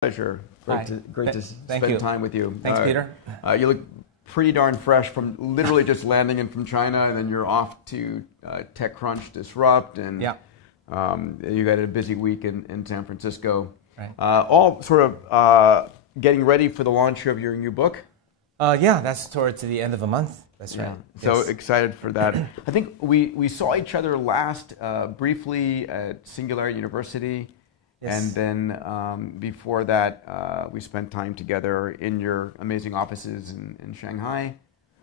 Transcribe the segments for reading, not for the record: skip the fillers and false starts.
Pleasure. Great to spend time with you. Thanks, Peter. You look pretty darn fresh from literally just landing in from China, and then you're off to TechCrunch Disrupt, and you got a busy week in San Francisco. Right. All sort of getting ready for the launch of your new book. Yeah, that's towards the end of the month. That's right. So excited for that. I think we saw each other last briefly at Singularity University. Yes. And then before that, we spent time together in your amazing offices in Shanghai.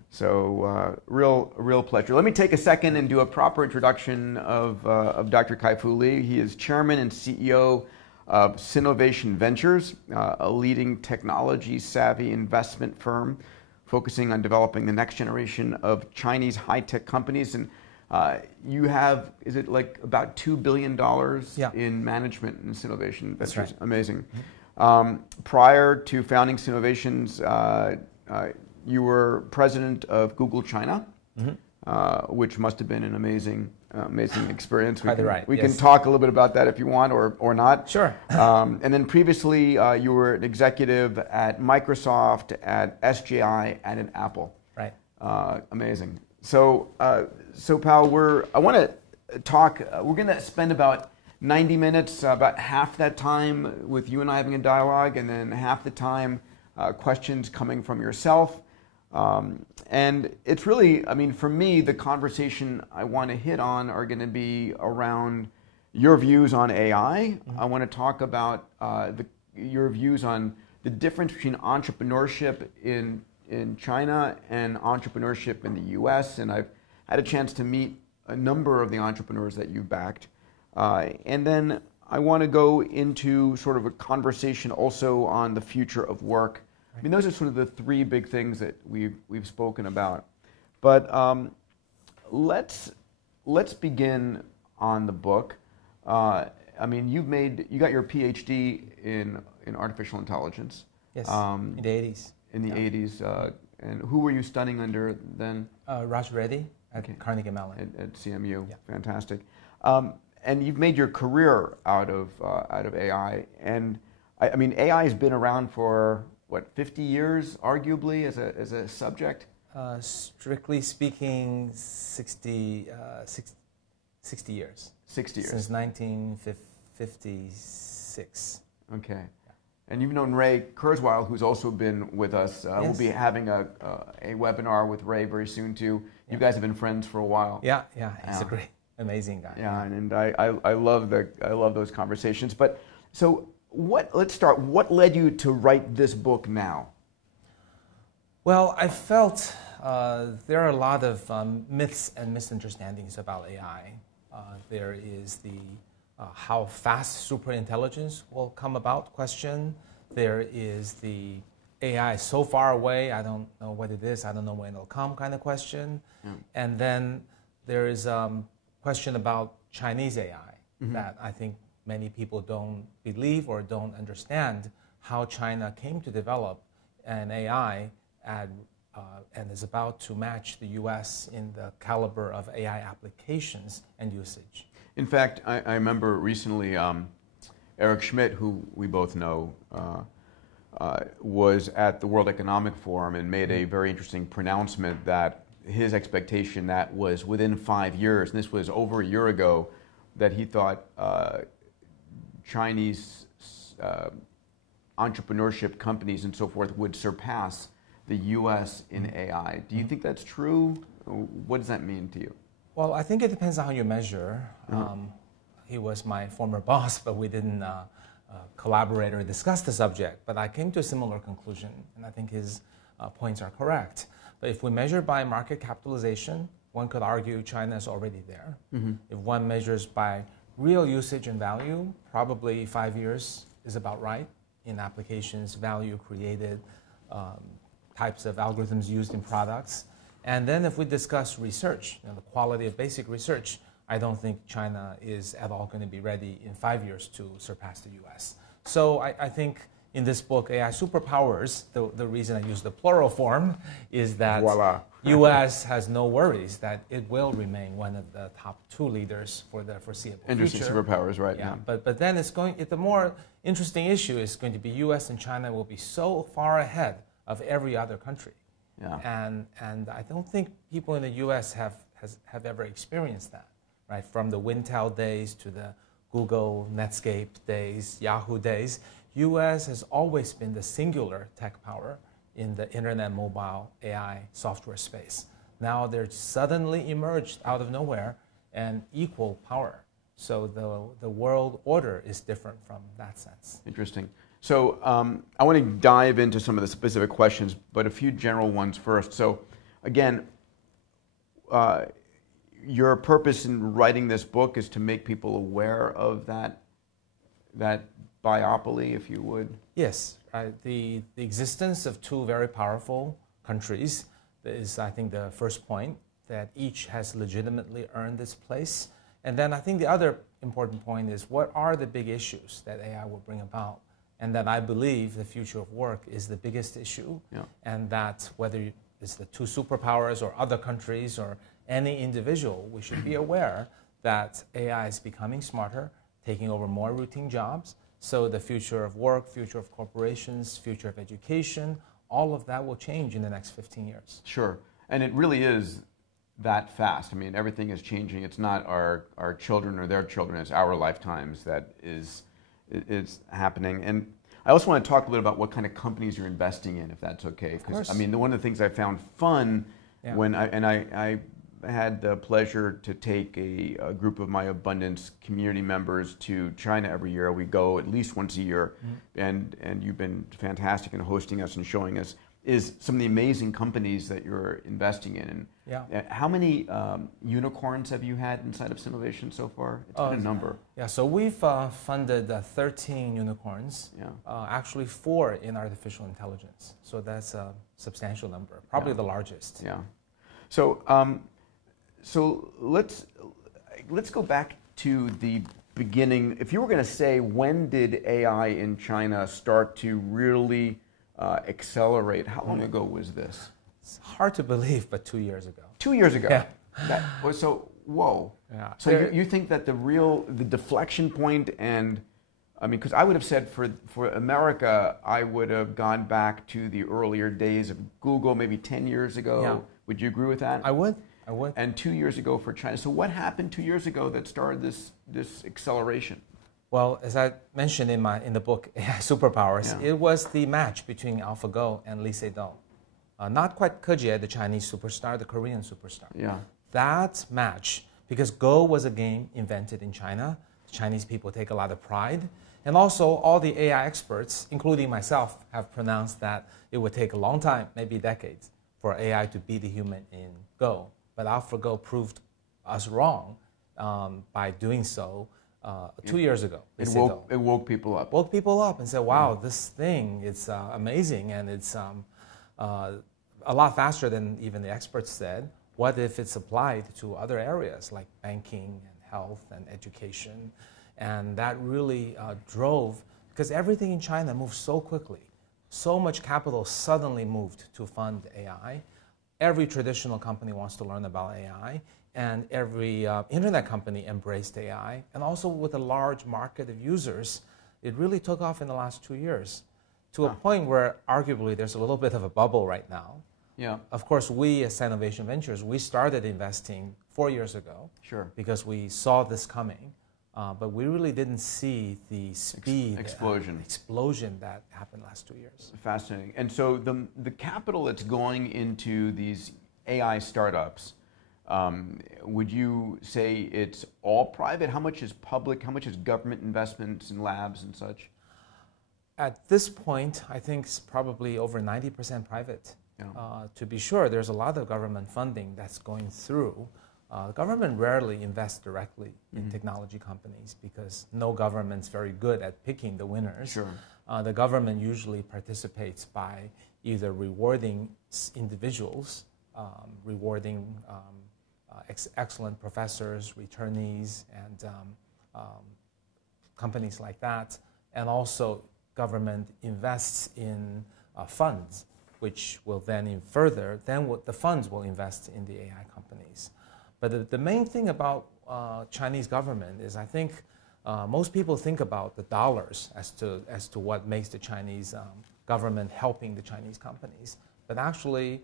So real pleasure. Let me take a second and do a proper introduction of Dr. Kai-Fu Lee. He is chairman and CEO of Sinovation Ventures, a leading technology-savvy investment firm focusing on developing the next generation of Chinese high-tech companies. And you have, is it like about $2 billion in management in Sinovation? That's right. Amazing. Prior to founding Sinovations, you were president of Google China, which must have been an amazing experience. We can talk a little bit about that if you want or not. Sure. And then previously, you were an executive at Microsoft, at SJI, and at Apple. Right. Amazing. So Pal, I want to talk. We're going to spend about 90 minutes, about half that time with you and I having a dialogue, and then half the time questions coming from yourself. And it's really, I mean, for me, the conversation I want to hit on are going to be around your views on AI. I want to talk about your views on the difference between entrepreneurship in China and entrepreneurship in the US, and I've had a chance to meet a number of the entrepreneurs that you've backed. And then I want to go into sort of a conversation also on the future of work. I mean, those are sort of the three big things that we've spoken about. But let's begin on the book. I mean, you got your PhD in artificial intelligence. Yes, in the 80s. In the 80s. And who were you studying under then? Raj Reddy at Carnegie Mellon. At CMU. Yeah. Fantastic. And you've made your career out of AI. And I mean, AI has been around for, what, 50 years, arguably, as a subject? Strictly speaking, 60 years. 60 years. Since 1956. Okay. And you've known Ray Kurzweil, who's also been with us. We'll be having a webinar with Ray very soon too. You guys have been friends for a while. Yeah, he's a great, amazing guy. Yeah, and I love those conversations. But so let's start. What led you to write this book now? Well, I felt there are a lot of myths and misunderstandings about AI. There is the how fast superintelligence will come about question. There is the AI so far away, I don't know what it is, I don't know when it'll come kind of question. And then there is question about Chinese AI that I think many people don't believe or don't understand how China came to develop an AI and is about to match the US in the caliber of AI applications and usage. In fact, I remember recently Eric Schmidt, who we both know, was at the World Economic Forum and made a very interesting pronouncement that his expectation that was within 5 years, and this was over a year ago, that he thought Chinese entrepreneurship companies and so forth would surpass the US in AI. Do you think that's true? What does that mean to you? Well, I think it depends on how you measure. He was my former boss, but we didn't collaborate or discuss the subject. But I came to a similar conclusion, and I think his points are correct. But if we measure by market capitalization, one could argue China is already there. If one measures by real usage and value, probably 5 years is about right in applications, value created, types of algorithms used in products. And then if we discuss research, the quality of basic research, I don't think China is at all going to be ready in 5 years to surpass the US. So I think in this book, AI Superpowers, the reason I use the plural form is that US has no worries that it will remain one of the top 2 leaders for the foreseeable future. Interesting superpowers, right? Yeah, but then it's going, the more interesting issue is going to be U.S. and China will be so far ahead of every other country. Yeah. And I don't think people in the U.S. have ever experienced that, right? From the Wintel days to the Google, Netscape days, Yahoo days, U.S. has always been the singular tech power in the internet, mobile, AI, software space. Now they're suddenly emerged out of nowhere and equal power. So the world order is different from that sense. Interesting. So I want to dive into some of the specific questions, but a few general ones first. So again, your purpose in writing this book is to make people aware of that biopoly, if you would. Yes, the existence of two very powerful countries is, I think, the first point, that each has legitimately earned its place. And then I think the other important point is, what are the big issues that AI will bring about? And that I believe the future of work is the biggest issue. Yeah. And that whether it's the two superpowers or other countries or any individual, we should be aware that AI is becoming smarter, taking over more routine jobs. So the future of work, future of corporations, future of education, all of that will change in the next 15 years. Sure. And it really is that fast. I mean, everything is changing. It's not our children or their children. It's our lifetimes that is happening. And I also want to talk a little about what kind of companies you're investing in, if that's okay. Because I mean, one of the things I found fun when I had the pleasure to take a group of my Abundance community members to China every year. We go at least once a year, and you've been fantastic in hosting us and showing us is some of the amazing companies that you're investing in. And how many unicorns have you had inside of Sinovation so far? It's been a number. Yeah, so we've funded 13 unicorns, actually 4 in artificial intelligence. So that's a substantial number, probably the largest. Yeah. So so let's go back to the beginning. If you were going to say, when did AI in China start to really accelerate? How long ago was this? It's hard to believe, but 2 years ago. 2 years ago? Yeah. That was so, whoa. Yeah. So you think that the deflection point, and I mean, because I would have said for America, I would have gone back to the earlier days of Google, maybe 10 years ago. Yeah. Would you agree with that? I would. And 2 years ago for China. So what happened 2 years ago that started this acceleration? Well, as I mentioned in the book, AI Superpowers, it was the match between AlphaGo and Lee Sedol. Not quite Ke Jie, the Chinese superstar, the Korean superstar. Yeah. That match, because Go was a game invented in China, the Chinese people take a lot of pride. And also, all the AI experts, including myself, have pronounced that it would take a long time, maybe decades, for AI to beat the human in Go. But AlphaGo proved us wrong by doing so 2 years ago. It woke people up. Woke people up and said, wow, this thing is amazing, and it's a lot faster than even the experts said. What if it's applied to other areas like banking and health and education? And that really drove, because everything in China moves so quickly. So much capital suddenly moved to fund AI. Every traditional company wants to learn about AI, and every internet company embraced AI. And also with a large market of users, it really took off in the last 2 years to a point where arguably there's a little bit of a bubble right now. Yeah. Of course, we as Sinovation Ventures, we started investing 4 years ago. Sure. Because we saw this coming. But we really didn't see the speed explosion that happened last 2 years. Fascinating. And so the capital that's going into these AI startups, would you say it's all private? How much is public? How much is government investments in labs and such? At this point, I think it's probably over 90% private. Yeah. To be sure, there's a lot of government funding that's going through. The government rarely invests directly in technology companies because no government's very good at picking the winners. Sure. The government usually participates by either rewarding individuals, rewarding excellent professors, returnees, and companies like that. And also government invests in funds, which will then the funds will invest in the AI companies. But the main thing about Chinese government is, I think, most people think about the dollars as to what makes the Chinese government helping the Chinese companies. But actually,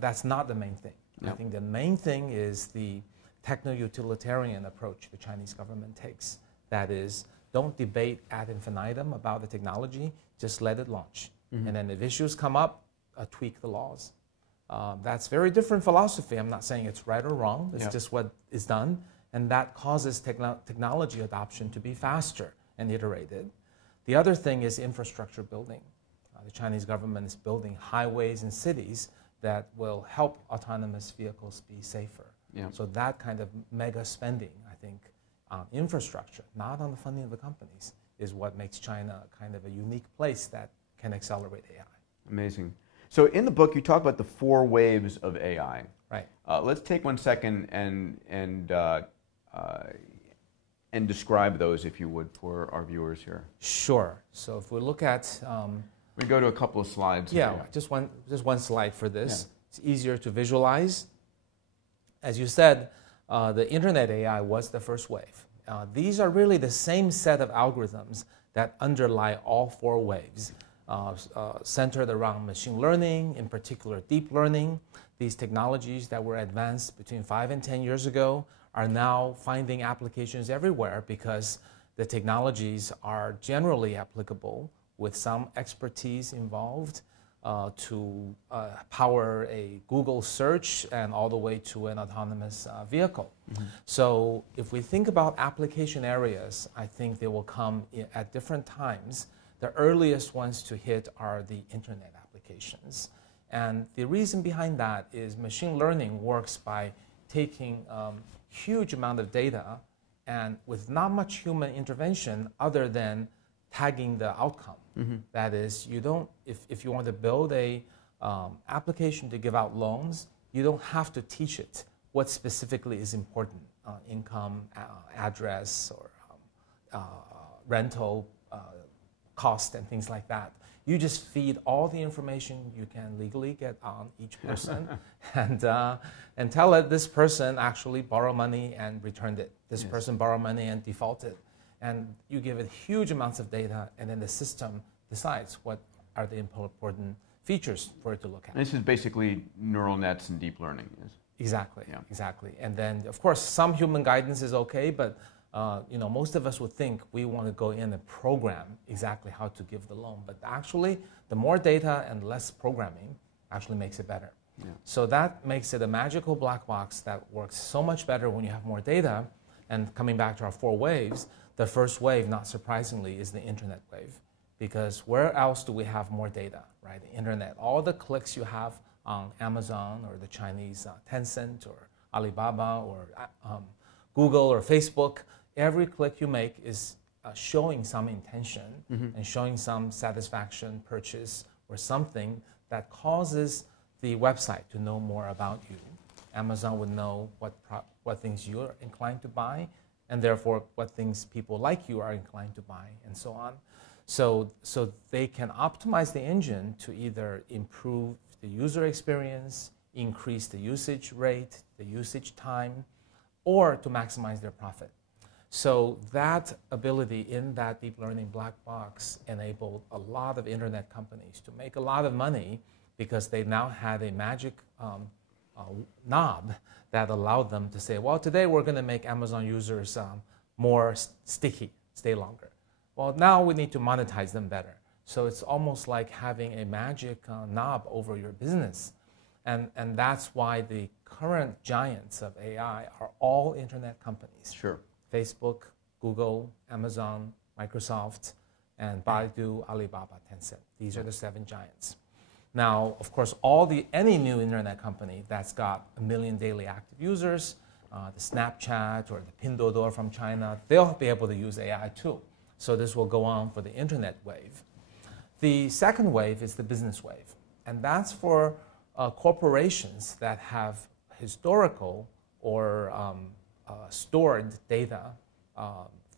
that's not the main thing. Yep. I think the main thing is the techno-utilitarian approach the Chinese government takes. That is, don't debate ad infinitum about the technology, just let it launch. And then if issues come up, tweak the laws. That's very different philosophy. I'm not saying it's right or wrong. It's just what is done. And that causes technology adoption to be faster and iterated. The other thing is infrastructure building. The Chinese government is building highways and cities that will help autonomous vehicles be safer. Yeah. So that kind of mega spending, I think, on infrastructure, not on the funding of the companies, is what makes China kind of a unique place that can accelerate AI. Amazing. So in the book, you talk about the 4 waves of AI. Right. Let's take 1 second and describe those, if you would, for our viewers here. Sure. So if we look at we go to a couple of slides. yeah, here. just one slide for this. Yeah. It's easier to visualize. As you said, the internet AI was the first wave. These are really the same set of algorithms that underlie all 4 waves, centered around machine learning, in particular deep learning. These technologies that were advanced between 5 and 10 years ago are now finding applications everywhere because the technologies are generally applicable with some expertise involved to power a Google search and all the way to an autonomous vehicle. So if we think about application areas, I think they will come at different times. The earliest ones to hit are the internet applications. And the reason behind that is machine learning works by taking huge amount of data and with not much human intervention other than tagging the outcome. That is, you don't, if you want to build a application to give out loans, you don't have to teach it what specifically is important, income, address, or rental cost and things like that. You just feed all the information you can legally get on each person and tell it this person actually borrowed money and returned it. This person borrowed money and defaulted. And you give it huge amounts of data, and then the system decides what are the important features for it to look at. And this is basically neural nets and deep learning. Exactly, exactly. And then, of course, some human guidance is okay, but most of us would think we want to go in and program exactly how to give the loan. But actually, the more data and less programming actually makes it better. So that makes it a magical black box that works so much better when you have more data. And coming back to our 4 waves, the first wave, not surprisingly, is the internet wave. Because where else do we have more data, right? The internet. All the clicks you have on Amazon or the Chinese Tencent or Alibaba or Google or Facebook, every click you make is showing some intention and showing some satisfaction, purchase, or something that causes the website to know more about you. Amazon would know what things you're inclined to buy, and therefore what things people like you are inclined to buy, and so on. So they can optimize the engine to either improve the user experience, increase the usage rate, the usage time, or to maximize their profit. So that ability in that deep learning black box enabled a lot of internet companies to make a lot of money because they now had a magic knob that allowed them to say, well, today we're going to make Amazon users more sticky, stay longer. Well, now we need to monetize them better. So it's almost like having a magic knob over your business. And that's why the current giants of AI are all internet companies. Sure. Facebook, Google, Amazon, Microsoft, and Baidu, Alibaba, Tencent. These are the 7 giants. Now, of course, any new internet company that's got 1 million daily active users, the Snapchat or the Pinduoduo from China, they'll be able to use AI too. So this will go on for the internet wave. The second wave is the business wave. And that's for corporations that have historical or stored data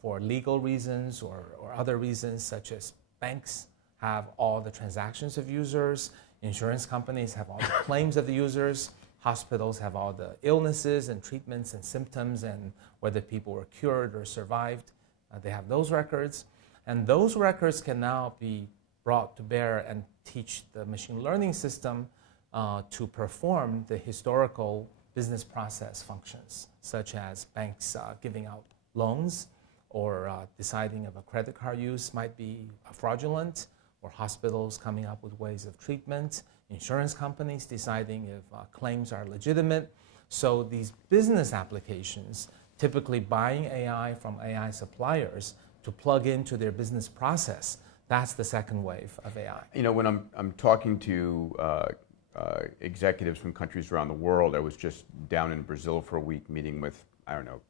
for legal reasons or other reasons, such as banks have all the transactions of users, insurance companies have all the claims of the users, hospitals have all the illnesses and treatments and symptoms and whether people were cured or survived. They have those records, and those records can now be brought to bear and teach the machine learning system to perform the historical business process functions, such as banks giving out loans, or deciding if a credit card use might be fraudulent, or hospitals coming up with ways of treatment, insurance companies deciding if claims are legitimate. So these business applications, typically buying AI from AI suppliers to plug into their business process, that's the second wave of AI. You know, when I'm talking to executives from countries around the world, I was just down in Brazil for a week meeting with, I don't know,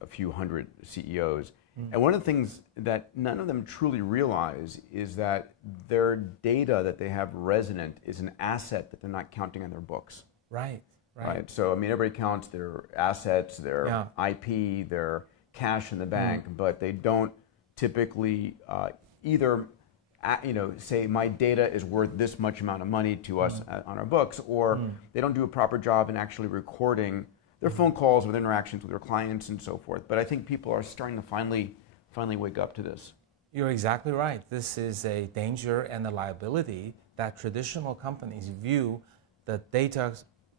a few hundred CEOs. And one of the things that none of them truly realize is that their data that they have resident is an asset that they're not counting on their books. Right. So, I mean, everybody counts their assets, their IP, their cash in the bank, but they don't typically either say my data is worth this much amount of money to us on our books, or they don't do a proper job in actually recording their phone calls with interactions with their clients and so forth. But I think people are starting to finally wake up to this. You're exactly right. This is a danger and a liability that traditional companies view the data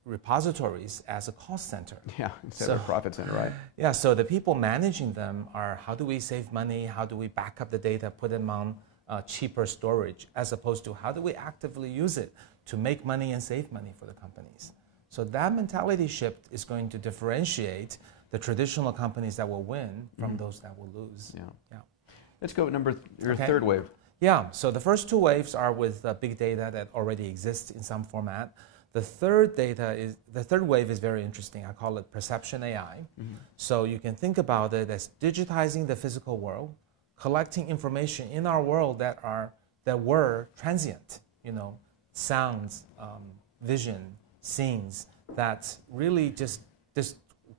repositories as a cost center. Yeah, instead of a profit center, right? Yeah, so the people managing them are, how do we save money? How do we back up the data, put them on cheaper storage, as opposed to how do we actively use it to make money and save money for the companies? So that mentality shift is going to differentiate the traditional companies that will win from those that will lose. Yeah. Let's go with your third wave. Yeah, so the first two waves are with big data that already exists in some format. The third wave is very interesting. I call it perception AI. So you can think about it as digitizing the physical world, collecting information in our world that were transient, sounds, vision, scenes that really just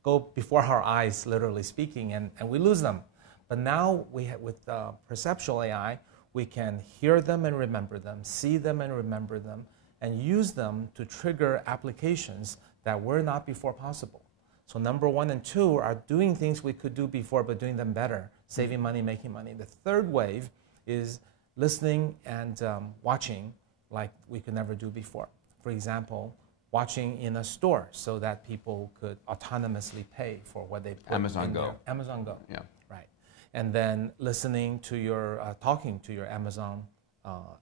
go before our eyes, literally speaking, and we lose them. But now with perceptual AI, we can hear them and remember them, see them and remember them, and use them to trigger applications that were not before possible. So number 1 and 2 are doing things we could do before, but doing them better, saving money, making money. The third wave is listening and watching like we could never do before. For example, watching in a store so that people could autonomously pay for what they put Amazon Go. Amazon Go. Yeah. Right. And then listening to talking to your Amazon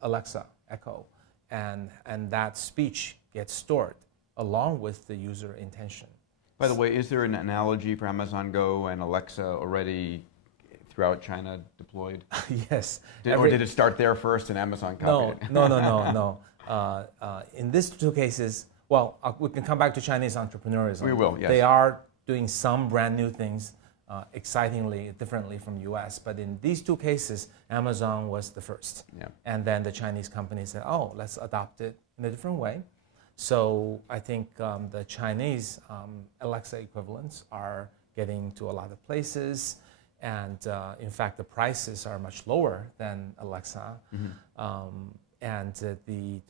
Alexa, Echo, and that speech gets stored along with the user intention. By the way, is there an analogy for Amazon Go and Alexa already throughout China deployed? Yes. Or did it start there first and Amazon copied it? No. In these two cases, we can come back to Chinese entrepreneurism. We will, yes. They are doing some brand new things, excitingly, differently from US. But in these two cases, Amazon was the first. Yeah. And then the Chinese company said, let's adopt it in a different way. So I think the Chinese Alexa equivalents are getting to a lot of places. And in fact, the prices are much lower than Alexa. And the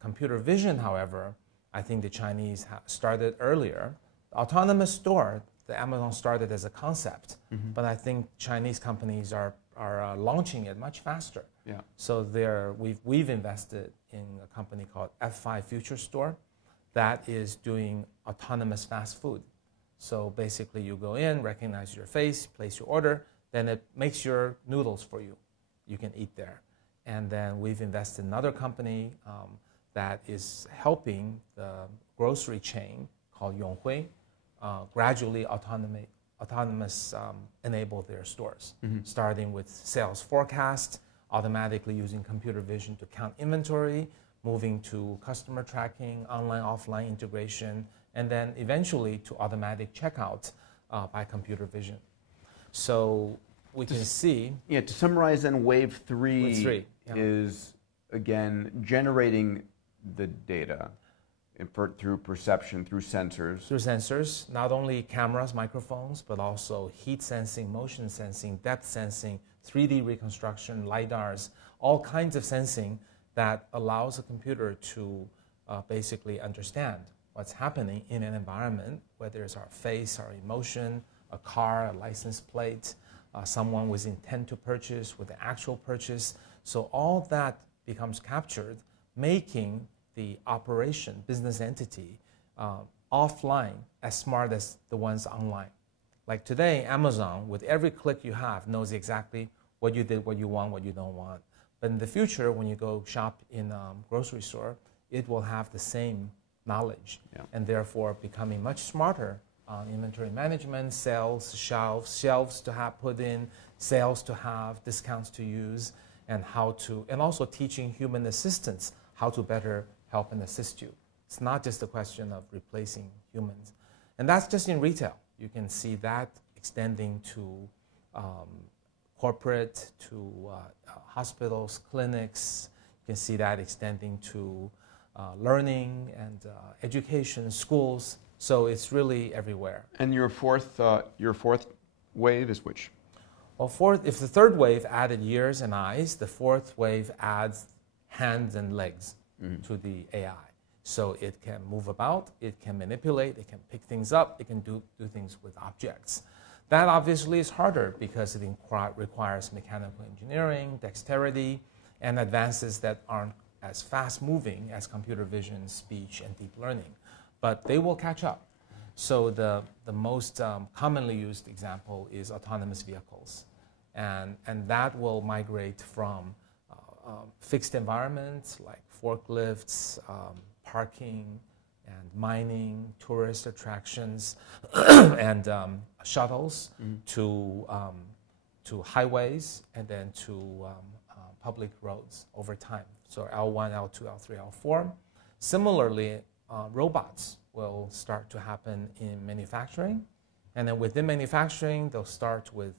computer vision, however, I think the Chinese started earlier. The autonomous store, the Amazon started as a concept, but I think Chinese companies are launching it much faster. Yeah. So we've invested in a company called F5 Future Store that is doing autonomous fast food. So basically you go in, recognize your face, place your order, then it makes your noodles for you. You can eat there. And then we've invested in another company that is helping the grocery chain called Yonghui gradually autonomous enable their stores, starting with sales forecast, automatically using computer vision to count inventory, moving to customer tracking, online, offline integration, and then eventually to automatic checkout by computer vision. So we can see... Yeah, to summarize then, wave three yeah. is, again, generating the data through perception, through sensors. Through sensors, not only cameras, microphones, but also heat sensing, motion sensing, depth sensing, 3D reconstruction, LiDARs, all kinds of sensing that allows a computer to basically understand what's happening in an environment, whether it's our face, our emotion, a car, a license plate, someone with intent to purchase, with the actual purchase. So all that becomes captured, making the operation, business entity, offline as smart as the ones online. Like today, Amazon, with every click you have, knows exactly what you did, what you want, what you don't want. But in the future, when you go shop in a grocery store, it will have the same knowledge, and therefore becoming much smarter on inventory management, sales, shelves to have put in, sales to have, discounts to use, and also teaching human assistants how to better help and assist you. It's not just a question of replacing humans. And that's just in retail. You can see that extending to corporate, to hospitals, clinics. You can see that extending to learning and education, schools. So it's really everywhere. And your fourth wave is which? Well, if the third wave added ears and eyes, the fourth wave adds hands and legs to the AI. So it can move about, it can manipulate, it can pick things up, it can do things with objects. That obviously is harder because it requires mechanical engineering, dexterity, and advances that aren't as fast-moving as computer vision, speech, and deep learning. But they will catch up. So the most commonly used example is autonomous vehicles. And that will migrate from fixed environments like forklifts, parking, and mining, tourist attractions, and shuttles to highways, and then to public roads over time. So L1, L2, L3, L4. Similarly, robots will start to happen in manufacturing. And then within manufacturing, they'll start with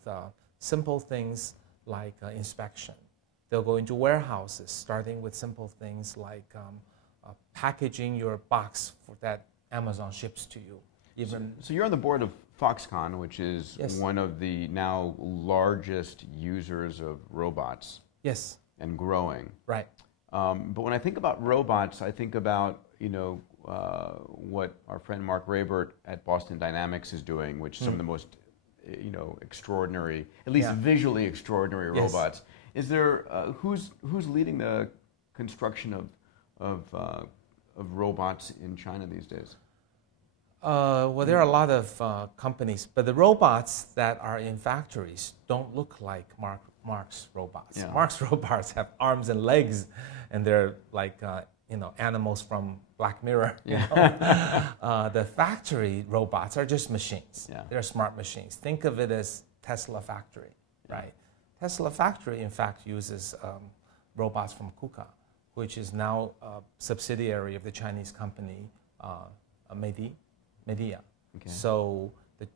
simple things like inspection. They'll go into warehouses, starting with simple things like packaging your box that Amazon ships to you. So you're on the board of Foxconn, which is one of the now largest users of robots. Yes. And growing. Right. But when I think about robots, I think about what our friend Mark Raybert at Boston Dynamics is doing, which is some of the most extraordinary, at least visually extraordinary robots. Is there who's leading the construction of robots in China these days? Well, there are a lot of companies, but the robots that are in factories don't look like Mark's robots. Yeah. Mark's robots have arms and legs, and they're like animals from Black Mirror. The factory robots are just machines. Yeah. They're smart machines. Think of it as Tesla factory, right? Tesla factory, in fact, uses robots from KUKA, which is now a subsidiary of the Chinese company Medea. Okay.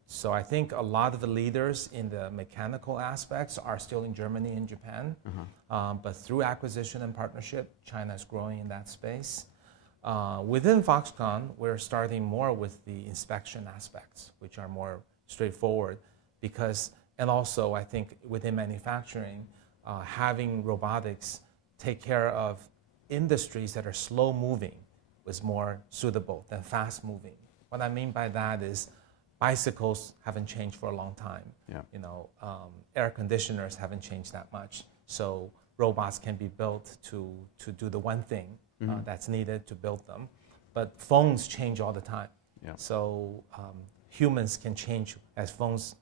So I think a lot of the leaders in the mechanical aspects are still in Germany and Japan. But through acquisition and partnership, China is growing in that space. Within Foxconn, we're starting more with the inspection aspects, which are more straightforward. And also, I think within manufacturing, having robotics take care of industries that are slow-moving was more suitable than fast-moving. What I mean by that is bicycles haven't changed for a long time. Yeah. Air conditioners haven't changed that much. So robots can be built to do the one thing that's needed to build them. But phones change all the time. Yeah. So humans can change as phones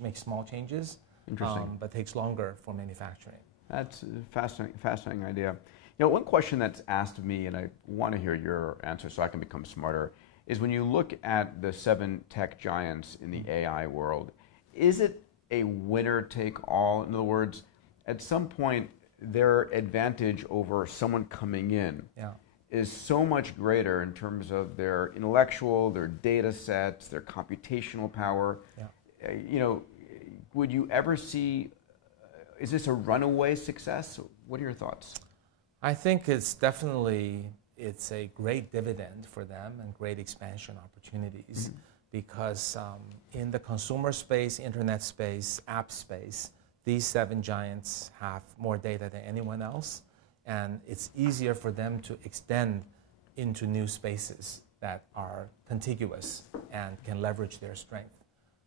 make small changes. Interesting. But takes longer for manufacturing. That's a fascinating idea. One question that's asked of me, and I want to hear your answer so I can become smarter, is when you look at the 7 tech giants in the AI world, is it a winner-take-all? In other words, at some point, their advantage over someone coming in is so much greater in terms of their intellectual, their data sets, their computational power. Yeah. Would you ever see, is this a runaway success? What are your thoughts? I think it's a great dividend for them and great expansion opportunities because in the consumer space, internet space, app space, these 7 giants have more data than anyone else, and it's easier for them to extend into new spaces that are contiguous and can leverage their strength.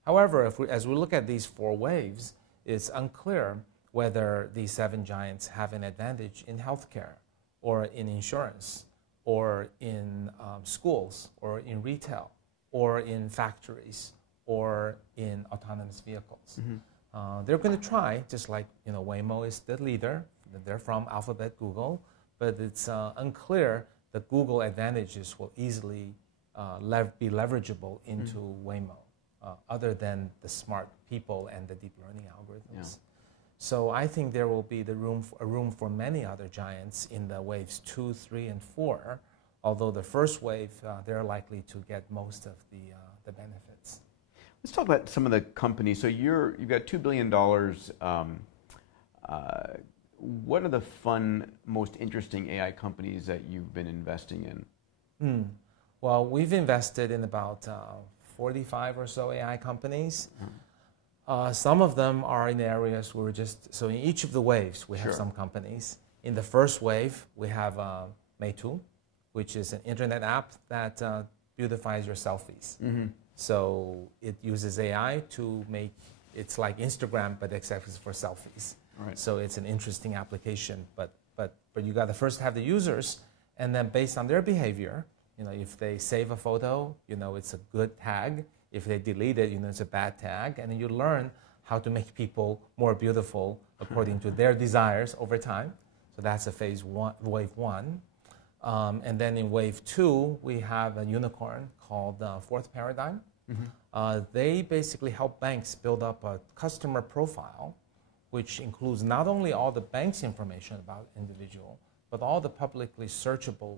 However, as we look at these 4 waves, it's unclear whether these 7 giants have an advantage in healthcare or in insurance or in schools or in retail or in factories or in autonomous vehicles. They're going to try, just like Waymo is the leader. They're from Alphabet, Google, but it's unclear that Google advantages will easily be leverageable into Waymo, other than the smart people and the deep learning algorithms. Yeah. So I think there will be a room for many other giants in the waves 2, 3, and 4, although the first wave, they're likely to get most of the benefits. Let's talk about some of the companies. So you've got $2 billion. What are the fun, most interesting AI companies that you've been investing in? Well, we've invested in about 45 or so AI companies. Some of them are in areas where so in each of the waves, we have some companies. In the first wave, we have Meitu, which is an internet app that beautifies your selfies. So it uses AI to make, it's like Instagram, but except it's for selfies. Right. So it's an interesting application, but you got to first have the users, and then based on their behavior, if they save a photo, it's a good tag. If they delete it, it's a bad tag, and then you learn how to make people more beautiful according to their desires over time. So that's a wave 1. And then in wave 2, we have a unicorn called Fourth Paradigm. They basically help banks build up a customer profile, which includes not only all the bank's information about individual, but all the publicly searchable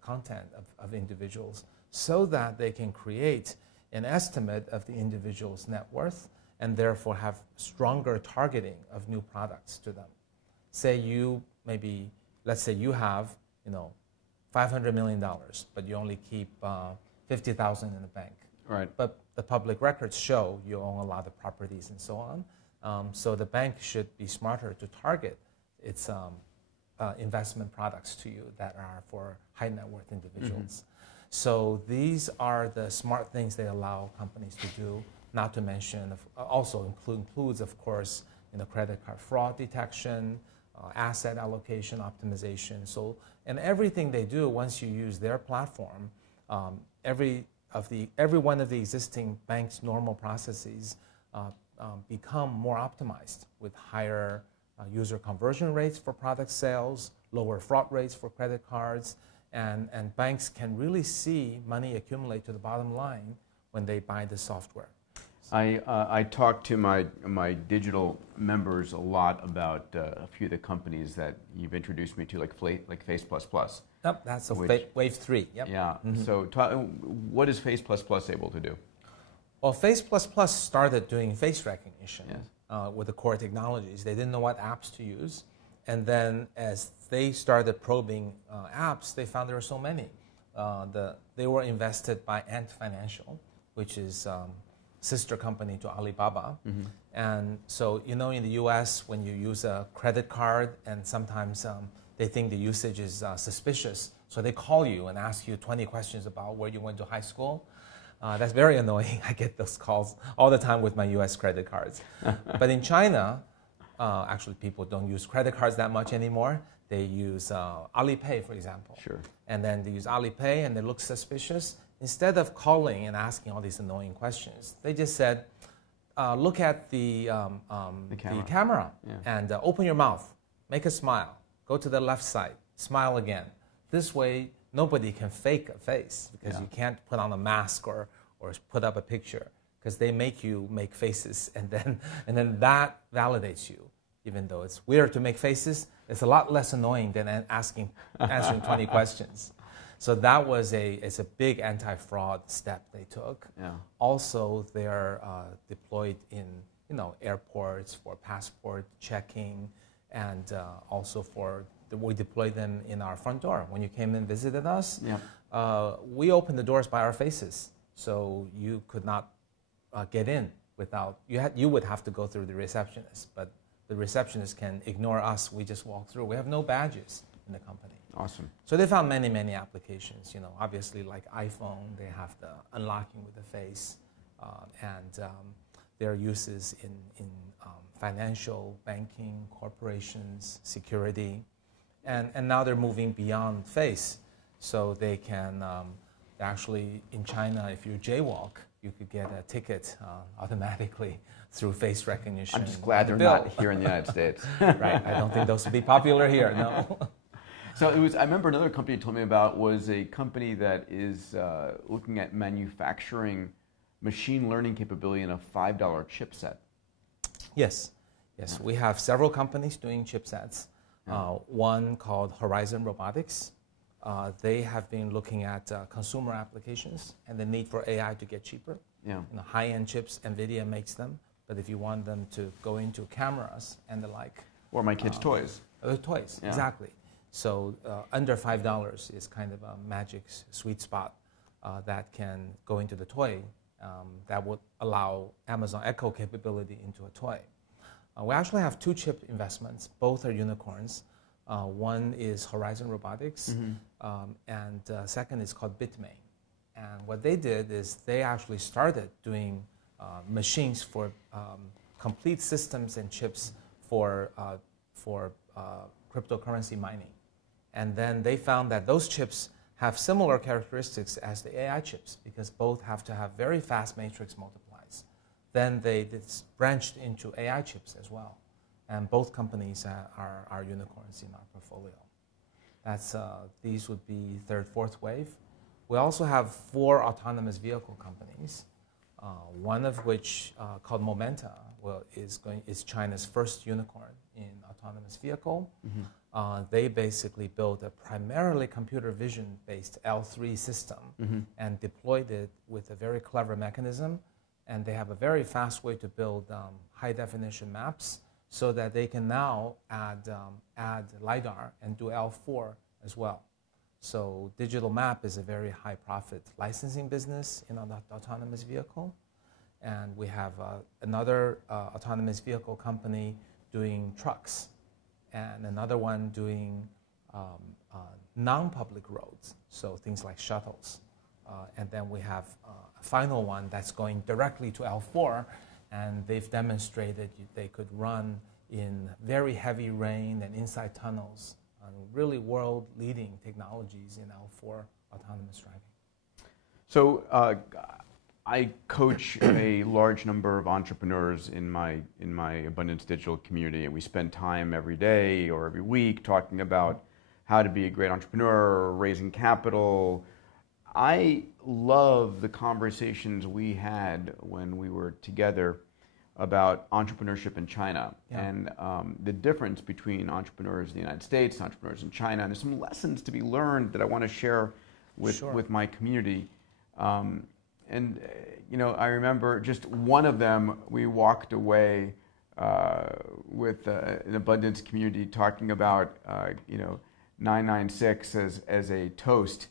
content of individuals, so that they can create an estimate of the individual's net worth and therefore have stronger targeting of new products to them. Let's say you have, $500 million, but you only keep 50,000 in the bank. Right. But the public records show you own a lot of properties and so on. So the bank should be smarter to target its investment products to you that are for high net worth individuals. So these are the smart things they allow companies to do, not to mention, also includes, of course, credit card fraud detection, asset allocation optimization. So, and everything they do, once you use their platform, every one of the existing bank's normal processes become more optimized with higher user conversion rates for product sales, lower fraud rates for credit cards, and banks can really see money accumulate to the bottom line when they buy the software. I talk to my digital members a lot about a few of the companies that you've introduced me to, like Face++. Yep, that's wave 3. Yep. Yeah. So what is Face++ able to do? Well, Face++ started doing face recognition with the core technologies. They didn't know what apps to use. And then as they started probing apps, they found there were so many. They were invested by Ant Financial, which is sister company to Alibaba. And so, in the US, when you use a credit card, and sometimes they think the usage is suspicious, so they call you and ask you 20 questions about where you went to high school. That's very annoying. I get those calls all the time with my US credit cards. But in China, actually people don't use credit cards that much anymore. They use Alipay, for example. Sure. And then they use Alipay and they look suspicious. Instead of calling and asking all these annoying questions, they just said, look at the camera and open your mouth, make a smile, go to the left side, smile again. This way, nobody can fake a face because you can't put on a mask or put up a picture, because they make you make faces, and then that validates you. Even though it's weird to make faces, it's a lot less annoying than answering 20 questions. So that was it's a big anti-fraud step they took. Yeah. Also, they're deployed in airports for passport checking, and also we deployed them in our front door. When you came and visited us, we opened the doors by our faces, so you could not get in without you would have to go through the receptionist, but the receptionist can ignore us. We just walk through. We have no badges in the company. Awesome. So they found many, many applications. Obviously like iPhone, they have the unlocking with the face, and their uses in financial, banking, corporations, security. And now they're moving beyond face. So they can actually, in China, if you jaywalk, you could get a ticket automatically through face recognition. I'm just glad they're not here in the United States. Right. I don't think those would be popular here, no. So I remember another company you told me about was a company that is looking at manufacturing machine learning capability in a $5 chipset. Yes. We have several companies doing chipsets. One called Horizon Robotics. They have been looking at consumer applications and the need for AI to get cheaper. Yeah. High-end chips, NVIDIA makes them, but if you want them to go into cameras and the like. Or my kids' toys. Toys, exactly. So under $5 is kind of a magic sweet spot that can go into the toy that would allow Amazon Echo capability into a toy. We actually have 2 chip investments. Both are unicorns. One is Horizon Robotics, and second is called Bitmain. And what they did is they actually started doing machines for complete systems and chips for cryptocurrency mining. And then they found that those chips have similar characteristics as the AI chips because both have to have very fast matrix multiplies. Then they branched into AI chips as well. And both companies are unicorns in our portfolio. These would be third, fourth wave. We also have 4 autonomous vehicle companies, one of which, called Momenta, is China's first unicorn in autonomous vehicle. They basically built a primarily computer vision-based L3 system and deployed it with a very clever mechanism. And they have a very fast way to build high-definition maps so that they can now add LiDAR and do L4 as well. So digital map is a very high-profit licensing business in an autonomous vehicle. And we have another autonomous vehicle company doing trucks and another one doing non-public roads, so things like shuttles. And then we have a final one that's going directly to L4, and they've demonstrated they could run in very heavy rain and inside tunnels, really world-leading technologies in L4 autonomous driving. So I coach a large number of entrepreneurs in my Abundance Digital community, and we spend time every day or every week talking about how to be a great entrepreneur, raising capital. I love the conversations we had when we were together about entrepreneurship in China and the difference between entrepreneurs in the United States and entrepreneurs in China. And there's some lessons to be learned that I want to share with my community. I remember just one of them, we walked away with an abundance community talking about 996 as a toast.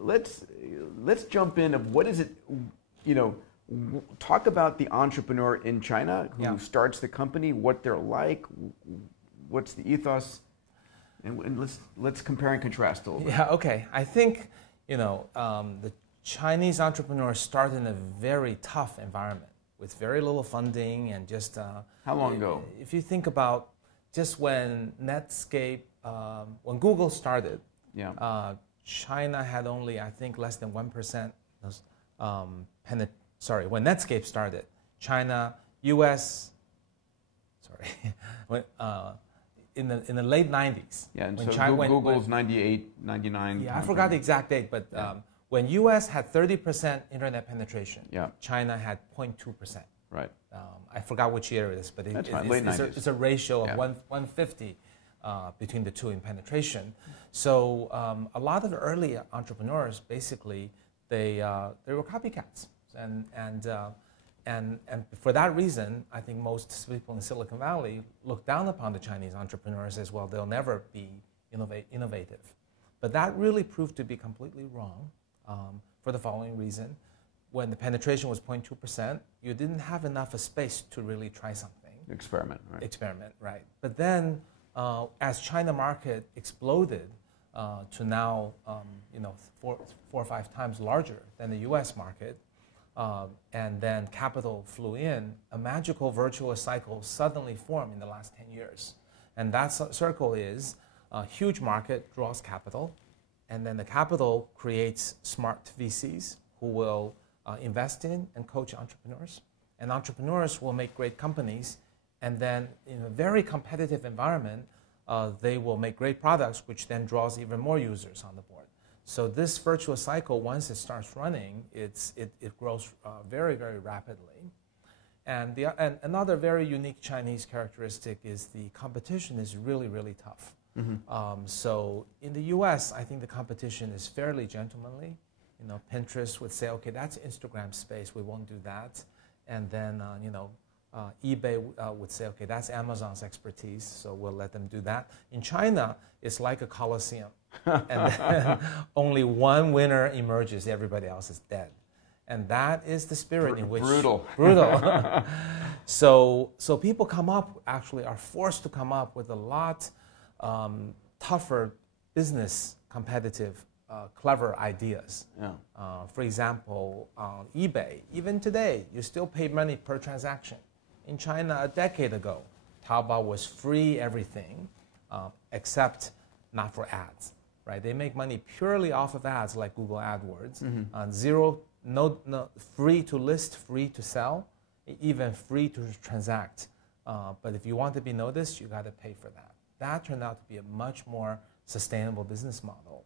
Let's jump in of what is it, talk about the entrepreneur in China who starts the company, what they're like, what's the ethos, and let's compare and contrast a little bit. Yeah, okay. I think, the Chinese entrepreneurs start in a very tough environment with very little funding and just... How long ago? If you think about just when Netscape, when Google started, China had only, I think, less than 1%. When Netscape started, China, US, in the late 90s. Yeah, and so Google's 98, 99. Yeah, I forgot the exact date, but when US had 30% internet penetration, China had 0.2%. Right. I forgot which year it is, but it's a ratio of 150 between the two in penetration. So a lot of the early entrepreneurs, basically, they were copycats. And for that reason, I think most people in Silicon Valley look down upon the Chinese entrepreneurs as well. They'll never be innovative. But that really proved to be completely wrong for the following reason. When the penetration was 0.2%, you didn't have enough space to really try something. Experiment, right. But then, as China market exploded to now, 4 or 5 times larger than the U.S. market, and then capital flew in, a magical virtuous cycle suddenly formed in the last 10 years. And that circle is a huge market draws capital, and then the capital creates smart VCs who will invest in and coach entrepreneurs. And entrepreneurs will make great companies, and then in a very competitive environment, they will make great products, which then draws even more users on the board. So this virtuous cycle, once it starts running, it grows very, very rapidly. And another very unique Chinese characteristic is the competition is really, really tough. Mm-hmm. So in the US, I think the competition is fairly gentlemanly. You know, Pinterest would say, okay, that's Instagram space, we won't do that. And then, eBay would say, okay, that's Amazon's expertise, so we'll let them do that. In China, it's like a coliseum. And then only one winner emerges, everybody else is dead. And that is the spirit in which... Brutal. So people are forced to come up with a lot tougher business competitive clever ideas. Yeah. For example, on eBay, even today, you still pay money per transaction. In China, a decade ago, Taobao was free everything, except not for ads. Right? They make money purely off of ads, like Google AdWords. Mm-hmm. No, free to list, free to sell, even free to transact. But if you want to be noticed, you got to pay for that. That turned out to be a much more sustainable business model.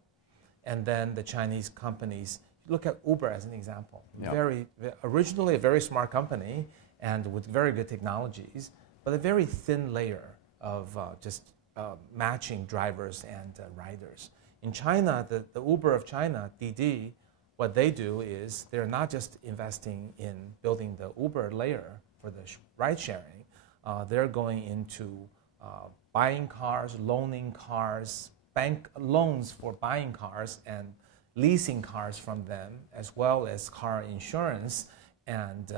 And then the Chinese companies, look at Uber as an example. Yep. Originally a very smart company and with very good technologies, but a very thin layer of matching drivers and riders. In China, the Uber of China, Didi, what they do is they're not just investing in building the Uber layer for the ride sharing, they're going into buying cars, loaning cars, bank loans for buying cars and leasing cars from them, as well as car insurance and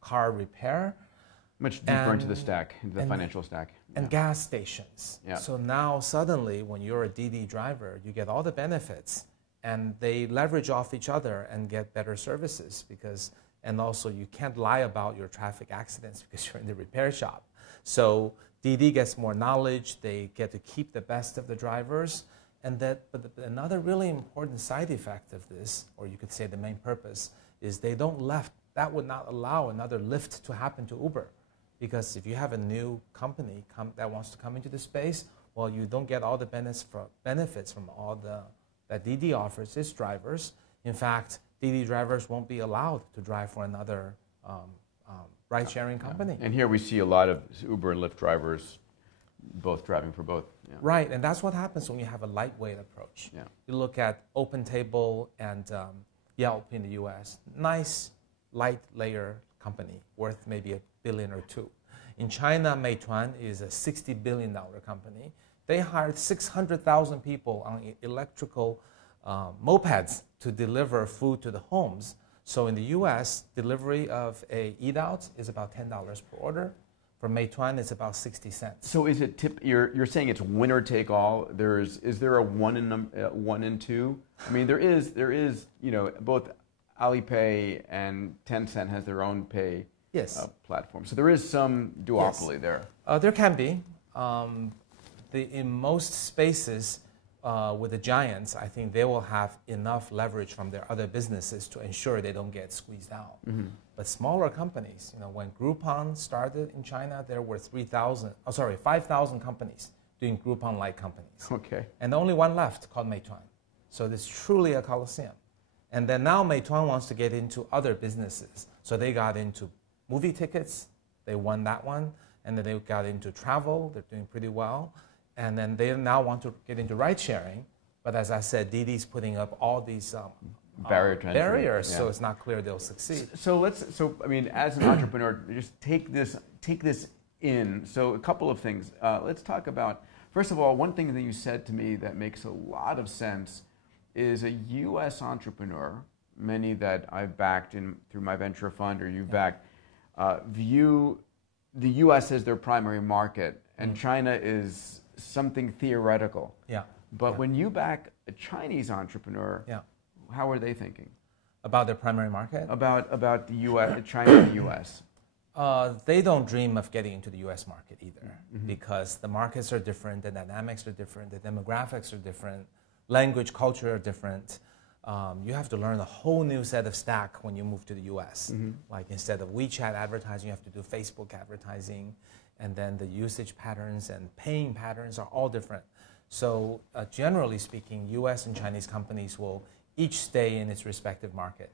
car repair. Much deeper into the stack, into the financial stack. And gas stations. Yeah. So now suddenly when you're a Didi driver, you get all the benefits and they leverage off each other and get better services and also you can't lie about your traffic accidents because you're in the repair shop. So Didi gets more knowledge, they get to keep the best of the drivers, but another really important side effect of this, or you could say the main purpose, is that would not allow another lift to happen to Uber. Because if you have a new company that wants to come into the space, well, you don't get all the benefits from all that Didi offers its drivers. In fact, Didi drivers won't be allowed to drive for another ride-sharing company. And here we see a lot of Uber and Lyft drivers both driving for both. Yeah. Right, and that's what happens when you have a lightweight approach. Yeah. You look at OpenTable and Yelp in the US, nice light layer company worth maybe $1 billion or $2 billion. In China, Meituan is a $60 billion company. They hired 600,000 people on electrical mopeds to deliver food to the homes. So in the US, delivery of a eat-out is about $10 per order. For Meituan, it's about 60 cents. So is it you're saying it's winner take all? Is there a one and two? I mean, there is both Alipay and Tencent has their own pay platform. So there is some duopoly there. There can be. In most spaces with the giants, I think they will have enough leverage from their other businesses to ensure they don't get squeezed out. Mm-hmm. But smaller companies, when Groupon started in China, there were 5,000 companies doing Groupon-like companies. Okay. And only one left called Meituan. So it's truly a coliseum. And then now Meituan wants to get into other businesses. So they got into movie tickets, they won that one. And then they got into travel, they're doing pretty well. And then they now want to get into ride sharing. But as I said, Didi's putting up all these barriers, so it's not clear they'll succeed. So I mean, as an entrepreneur, just take this in. So a couple of things. Let's talk about, first of all, one thing that you said to me that makes a lot of sense is a U.S. entrepreneur, many that I've backed through my venture fund or you've backed, view the U.S. as their primary market, and China is something theoretical. Yeah. But when you back a Chinese entrepreneur, how are they thinking? About their primary market? About the U.S., China and the U.S. They don't dream of getting into the U.S. market either, because the markets are different, the dynamics are different, the demographics are different, language, culture are different. You have to learn a whole new set of stack when you move to the U.S. Like instead of WeChat advertising, you have to do Facebook advertising, and then the usage patterns and paying patterns are all different. So generally speaking, U.S. and Chinese companies will each stay in its respective market.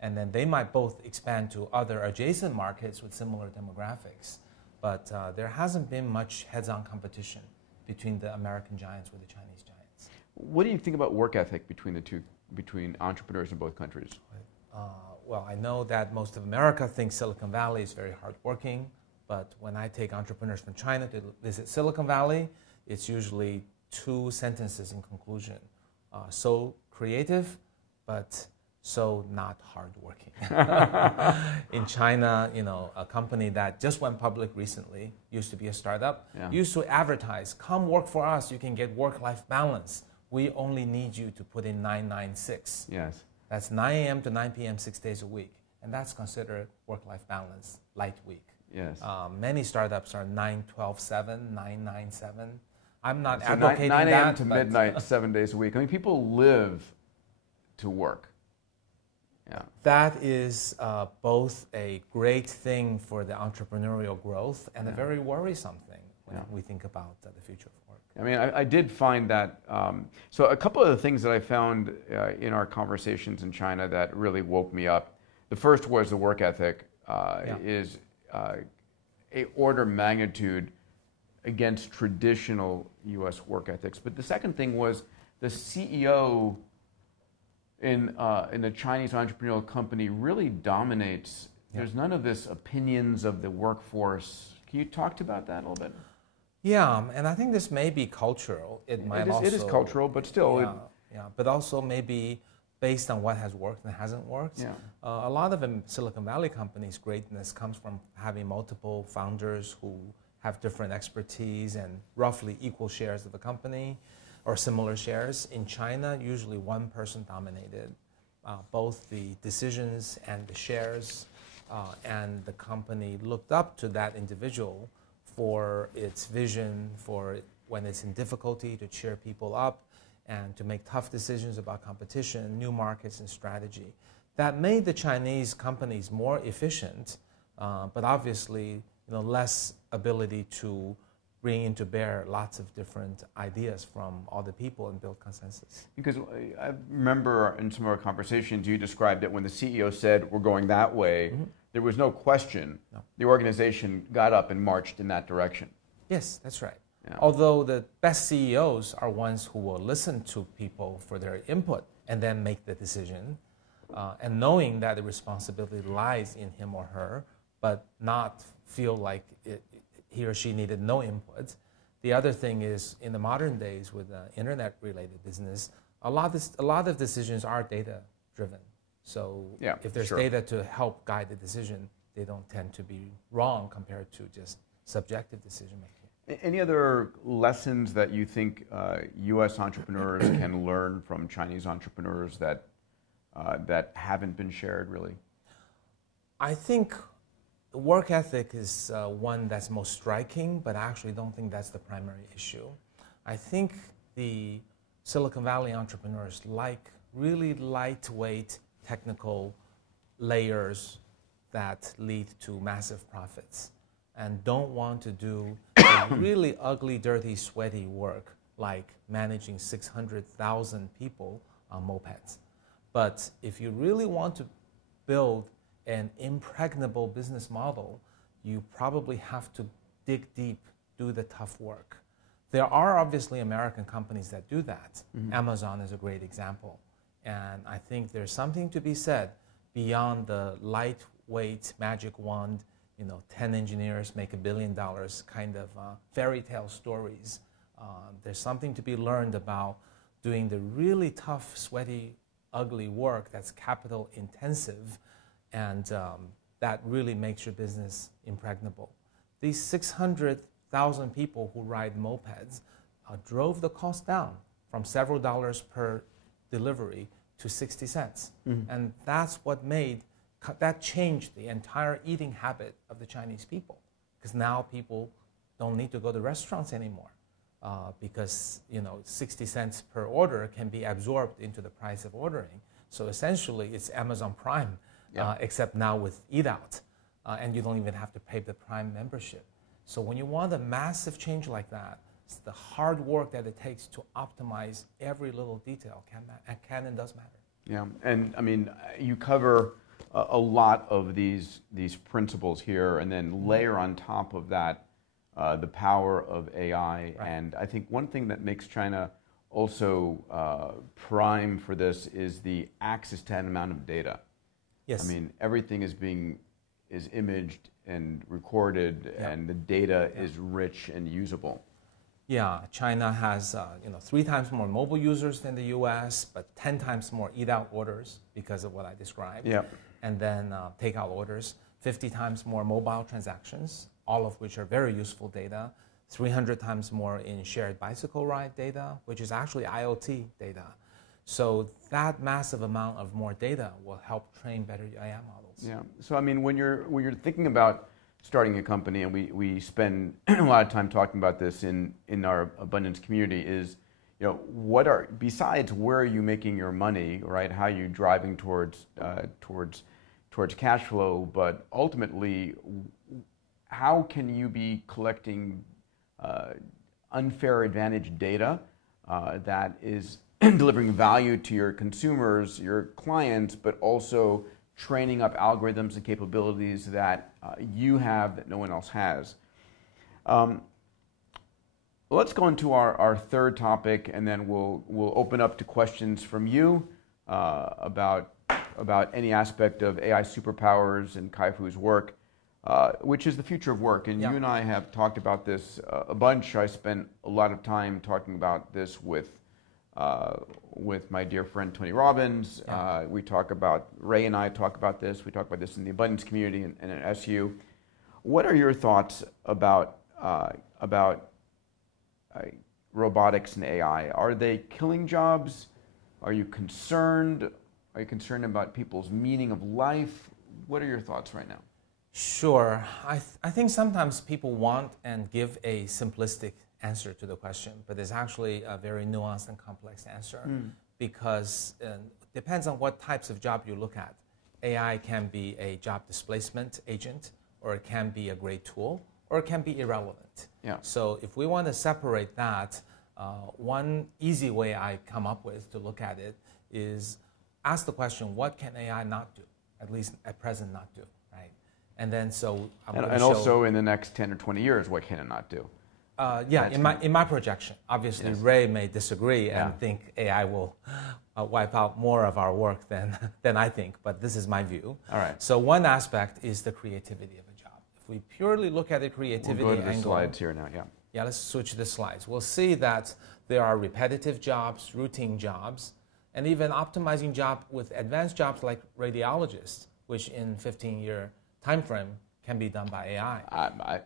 And then they might both expand to other adjacent markets with similar demographics. But there hasn't been much heads-on competition between the American giants with the Chinese giants. What do you think about work ethic between the two, between entrepreneurs in both countries? Well, I know that most of America thinks Silicon Valley is very hardworking. But when I take entrepreneurs from China to visit Silicon Valley, it's usually 2 sentences in conclusion. So creative, but so not hardworking. In China, a company that just went public recently, used to be a startup, used to advertise, come work for us, you can get work-life balance. We only need you to put in 996. Yes. That's 9 a.m. to 9 p.m. 6 days a week. And that's considered work-life balance, light week. Yes. Many startups are 9-12-7, 9-9-7. I'm not so advocating 9 a.m. that, to midnight, 7 days a week. I mean, people live to work. Yeah. That is both a great thing for the entrepreneurial growth and a very worrisome thing when we think about the future of work. I mean, I did find that, so a couple of the things that I found in our conversations in China that really woke me up. The first was the work ethic is a order of magnitude against traditional U.S. work ethics. But the second thing was the CEO in a Chinese entrepreneurial company really dominates. There's none of this opinions of the workforce. Can you talk about that a little bit? Yeah, and I think this may be cultural. It is cultural, but still. But also maybe based on what has worked and hasn't worked. Yeah. A lot of Silicon Valley companies' greatness comes from having multiple founders who have different expertise and roughly equal shares of the company or similar shares. In China, usually one person dominated both the decisions and the shares, and the company looked up to that individual for its vision, for when it's in difficulty to cheer people up and to make tough decisions about competition, new markets, and strategy. That made the Chinese companies more efficient, but obviously less ability to bring into bear lots of different ideas from all the people and build consensus. Because I remember in some of our conversations, you described that when the CEO said, we're going that way, there was no question. No. The organization got up and marched in that direction. Yes, that's right. Yeah. Although the best CEOs are ones who will listen to people for their input and then make the decision, and knowing that the responsibility lies in him or her, but not feel like he or she needed no input. The other thing is, in the modern days with internet-related business, a lot of decisions are data-driven. So if there's data to help guide the decision, they don't tend to be wrong compared to just subjective decision-making. Any other lessons that you think U.S. entrepreneurs can learn from Chinese entrepreneurs that haven't been shared, really? I think work ethic is one that's most striking, but I actually don't think that's the primary issue. I think the Silicon Valley entrepreneurs like really lightweight technical layers that lead to massive profits and don't want to do really ugly, dirty, sweaty work like managing 600,000 people on mopeds. But if you really want to build an impregnable business model, you probably have to dig deep, do the tough work. There are obviously American companies that do that. Amazon is a great example. And I think there's something to be said beyond the lightweight magic wand, 10 engineers make $1 billion kind of fairy tale stories. There's something to be learned about doing the really tough, sweaty, ugly work that's capital intensive, and that really makes your business impregnable. These 600,000 people who ride mopeds drove the cost down from several dollars per delivery to 60 cents. And that's what that changed the entire eating habit of the Chinese people. Because now people don't need to go to restaurants anymore. Because 60 cents per order can be absorbed into the price of ordering. So essentially, it's Amazon Prime, except now with Eat Out. And you don't even have to pay the Prime membership. So when you want a massive change like that, it's the hard work that it takes to optimize every little detail can and does matter. Yeah, and I mean, you cover a lot of these principles here, and then layer on top of that the power of AI. Right. And I think one thing that makes China also prime for this is the access to that amount of data. Yes. I mean, everything is imaged and recorded, and the data is rich and usable. Yeah, China has 3 times more mobile users than the U.S., but 10 times more eat-out orders because of what I described. Yeah. And then takeout orders, 50 times more mobile transactions, all of which are very useful data, 300 times more in shared bicycle ride data, which is actually IoT data. So that massive amount of more data will help train better AI models. Yeah. So I mean, when you're thinking about starting a company, and we spend a lot of time talking about this in our abundance community, is besides where are you making your money, right? How are you driving towards cash flow, but ultimately, how can you be collecting unfair advantage data that is delivering value to your consumers, your clients, but also training up algorithms and capabilities that you have that no one else has. Let's go into our third topic, and then we'll open up to questions from you about any aspect of AI superpowers and Kai-Fu's work, which is the future of work. And you and I have talked about this a bunch. I spent a lot of time talking about this with my dear friend Tony Robbins. Ray and I talk about this. We talk about this in the abundance community and at SU. What are your thoughts about robotics and AI? Are they killing jobs? Are you concerned? Are you concerned about people's meaning of life? What are your thoughts right now? Sure. I think sometimes people want and give a simplistic answer to the question, but it's actually a very nuanced and complex answer because it depends on what types of job you look at. AI can be a job displacement agent, or it can be a great tool, or it can be irrelevant. Yeah. So if we want to separate that, one easy way I come up with to look at it is ask the question, what can AI not do? At least at present not do, right? And then so and also in the next 10 or 20 years, what can it not do? In my projection. Obviously, yes. Ray may disagree and think AI will wipe out more of our work than I think, but this is my view. All right. So one aspect is the creativity of a job. If we purely look at the creativity angle. We'll go to the slides here now, Yeah, let's switch the slides. We'll see that there are repetitive jobs, routine jobs, and even optimizing jobs with advanced jobs like radiologists, which in 15-year time frame can be done by AI.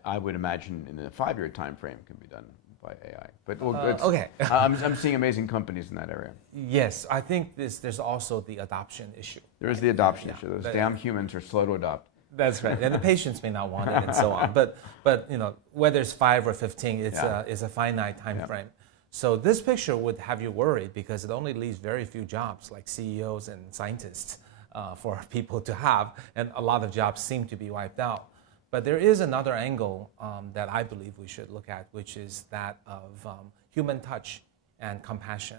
I would imagine in a 5-year time frame can be done by AI. But okay. I'm seeing amazing companies in that area. Yes, I think there's also the adoption issue. There is the adoption issue. Those damn humans are slow to adopt. That's right, and the patients may not want it, and so on. But whether it's 5 or 15, it's a finite time frame. So this picture would have you worried because it only leaves very few jobs, like CEOs and scientists, for people to have, and a lot of jobs seem to be wiped out. But there is another angle that I believe we should look at, which is that of human touch and compassion.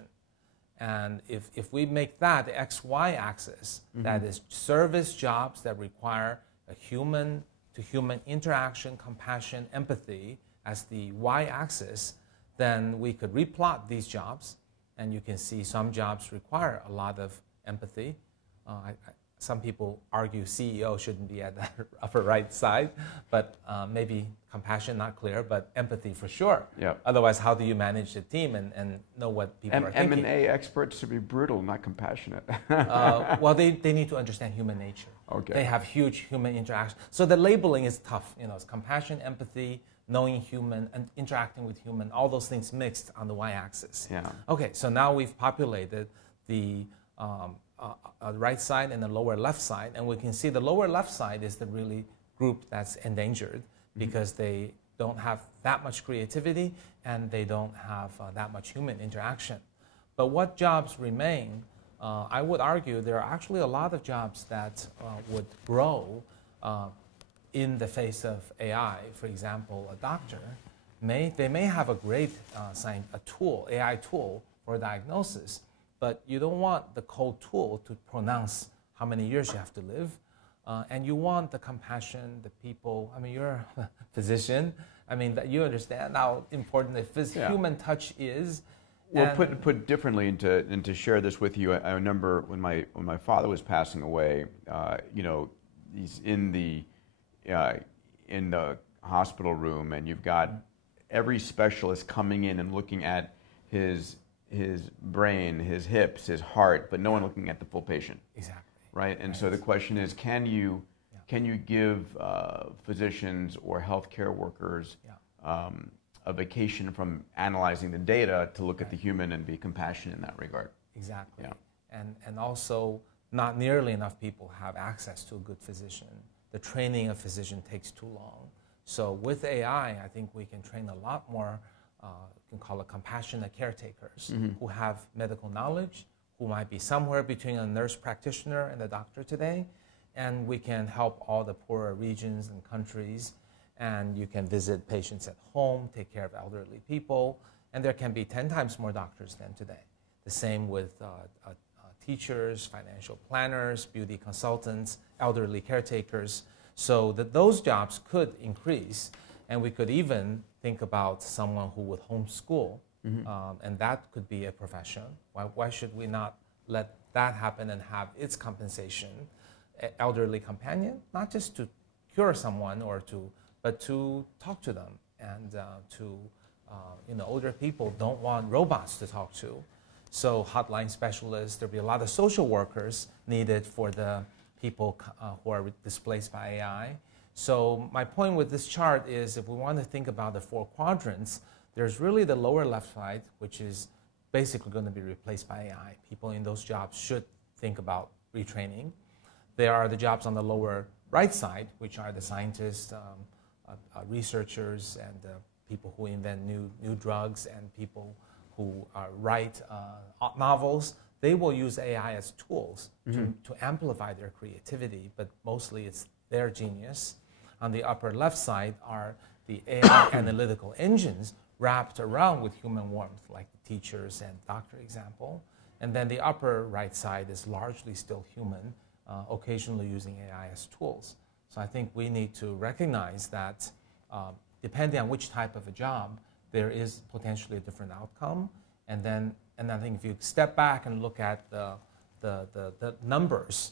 And if we make that the XY axis, that is service jobs that require a human-to-human interaction, compassion, empathy as the Y-axis, then we could replot these jobs, and you can see some jobs require a lot of empathy. Some people argue CEO shouldn't be at the upper right side, but maybe compassion, not clear, but empathy for sure. Yep. Otherwise, how do you manage the team and know what people are thinking? M&A experts should be brutal, not compassionate. Well, they need to understand human nature. Okay. They have huge human interaction. So the labeling is tough. It's compassion, empathy, knowing human, and interacting with human, all those things mixed on the Y-axis. Yeah. Okay, so now we've populated the a right side and a lower left side, and we can see the lower left side is the really group that's endangered because they don't have that much creativity and they don't have that much human interaction. But what jobs remain? I would argue there are actually a lot of jobs that would grow in the face of AI. For example, a doctor they may have a great AI tool for diagnosis, but you don't want the cold tool to pronounce how many years you have to live. And you want the compassion, the people. I mean, you're a physician. I mean, that you understand how important the human touch is. Well, put differently, and to share this with you, I remember when my father was passing away. He's in the hospital room, and you've got every specialist coming in and looking at his brain, his hips, his heart, but no one looking at the full patient. Exactly. Right, and so the question is, can you give physicians or healthcare workers a vacation from analyzing the data to look at the human and be compassionate in that regard? Exactly. Yeah. And also, not nearly enough people have access to a good physician. The training of physician takes too long. So with AI, I think we can train a lot more, you can call it compassionate caretakers, who have medical knowledge, who might be somewhere between a nurse practitioner and a doctor today, and we can help all the poorer regions and countries, and you can visit patients at home, take care of elderly people, and there can be 10 times more doctors than today. The same with teachers, financial planners, beauty consultants, elderly caretakers, so that those jobs could increase, and we could even think about someone who would homeschool. And that could be a profession. Why should we not let that happen and have its compensation? Elderly companion, not just to cure someone but to talk to them. And older people don't want robots to talk to. So hotline specialists, there'll be a lot of social workers needed for the people who are displaced by AI. So my point with this chart is, if we want to think about the 4 quadrants, there's really the lower left side, which is basically going to be replaced by AI. People in those jobs should think about retraining. There are the jobs on the lower right side, which are the scientists, researchers, and people who invent new drugs, and people who write novels. They will use AI as tools to amplify their creativity, but mostly it's their genius. On the upper left side are the AI analytical engines wrapped around with human warmth, like the teachers and doctor example. And then the upper right side is largely still human, occasionally using AI as tools. So I think we need to recognize that depending on which type of a job, there is potentially a different outcome. And I think if you step back and look at the numbers,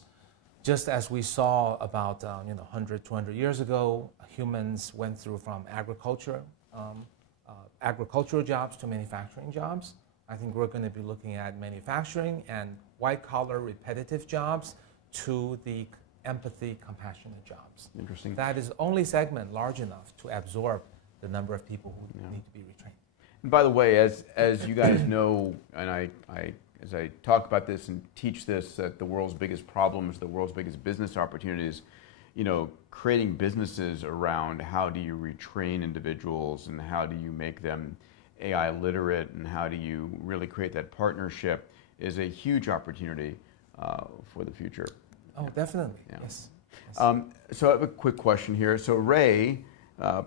just as we saw about 100, 200 years ago, humans went through from agricultural jobs to manufacturing jobs. I think we're going to be looking at manufacturing and white-collar repetitive jobs to the empathy, compassionate jobs. Interesting. That is only segment large enough to absorb the number of people who need to be retrained. And by the way, as you guys know, and as I talk about this and teach this, that the world's biggest problems, the world's biggest business opportunities, creating businesses around how do you retrain individuals and how do you make them AI literate and how do you really create that partnership is a huge opportunity for the future. Oh, definitely. Yeah. Yes. So I have a quick question here. So Ray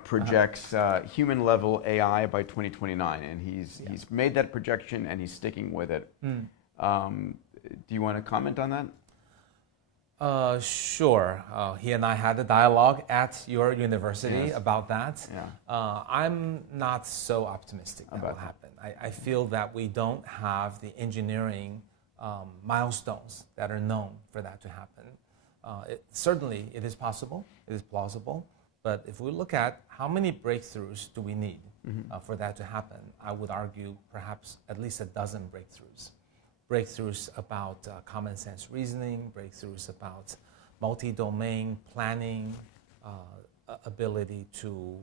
projects human-level AI by 2029, and he's made that projection and he's sticking with it. Do you want to comment on that? Sure. He and I had a dialogue at your university about that. Yeah. I'm not so optimistic that will happen. I feel that we don't have the engineering milestones that are known for that to happen. Certainly, it is possible. It is plausible. But if we look at how many breakthroughs do we need for that to happen, I would argue perhaps at least a dozen breakthroughs. Breakthroughs about common sense reasoning, breakthroughs about multi-domain planning, ability to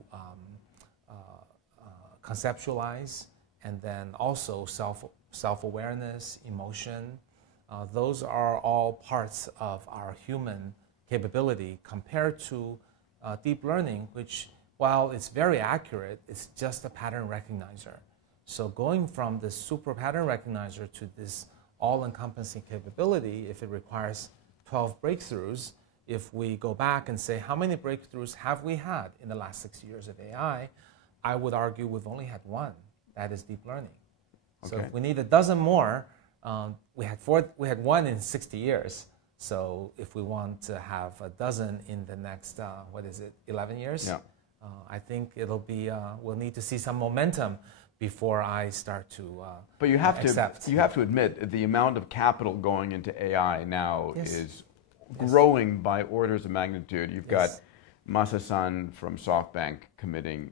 conceptualize, and then also self-awareness, emotion, those are all parts of our human capability compared to deep learning, which, while it's very accurate, it's just a pattern recognizer. So going from this super pattern recognizer to this all-encompassing capability, if it requires 12 breakthroughs, if we go back and say, how many breakthroughs have we had in the last 6 years of AI, I would argue we've only had one. That is deep learning. So if we need a dozen more, we had one in 60 years. So if we want to have a dozen in the next, 11 years? Yeah. I think it'll be, we'll need to see some momentum before I start to But you have accept. to admit the amount of capital going into AI now Yes. is growing by orders of magnitude. You've got Masa-san from SoftBank committing,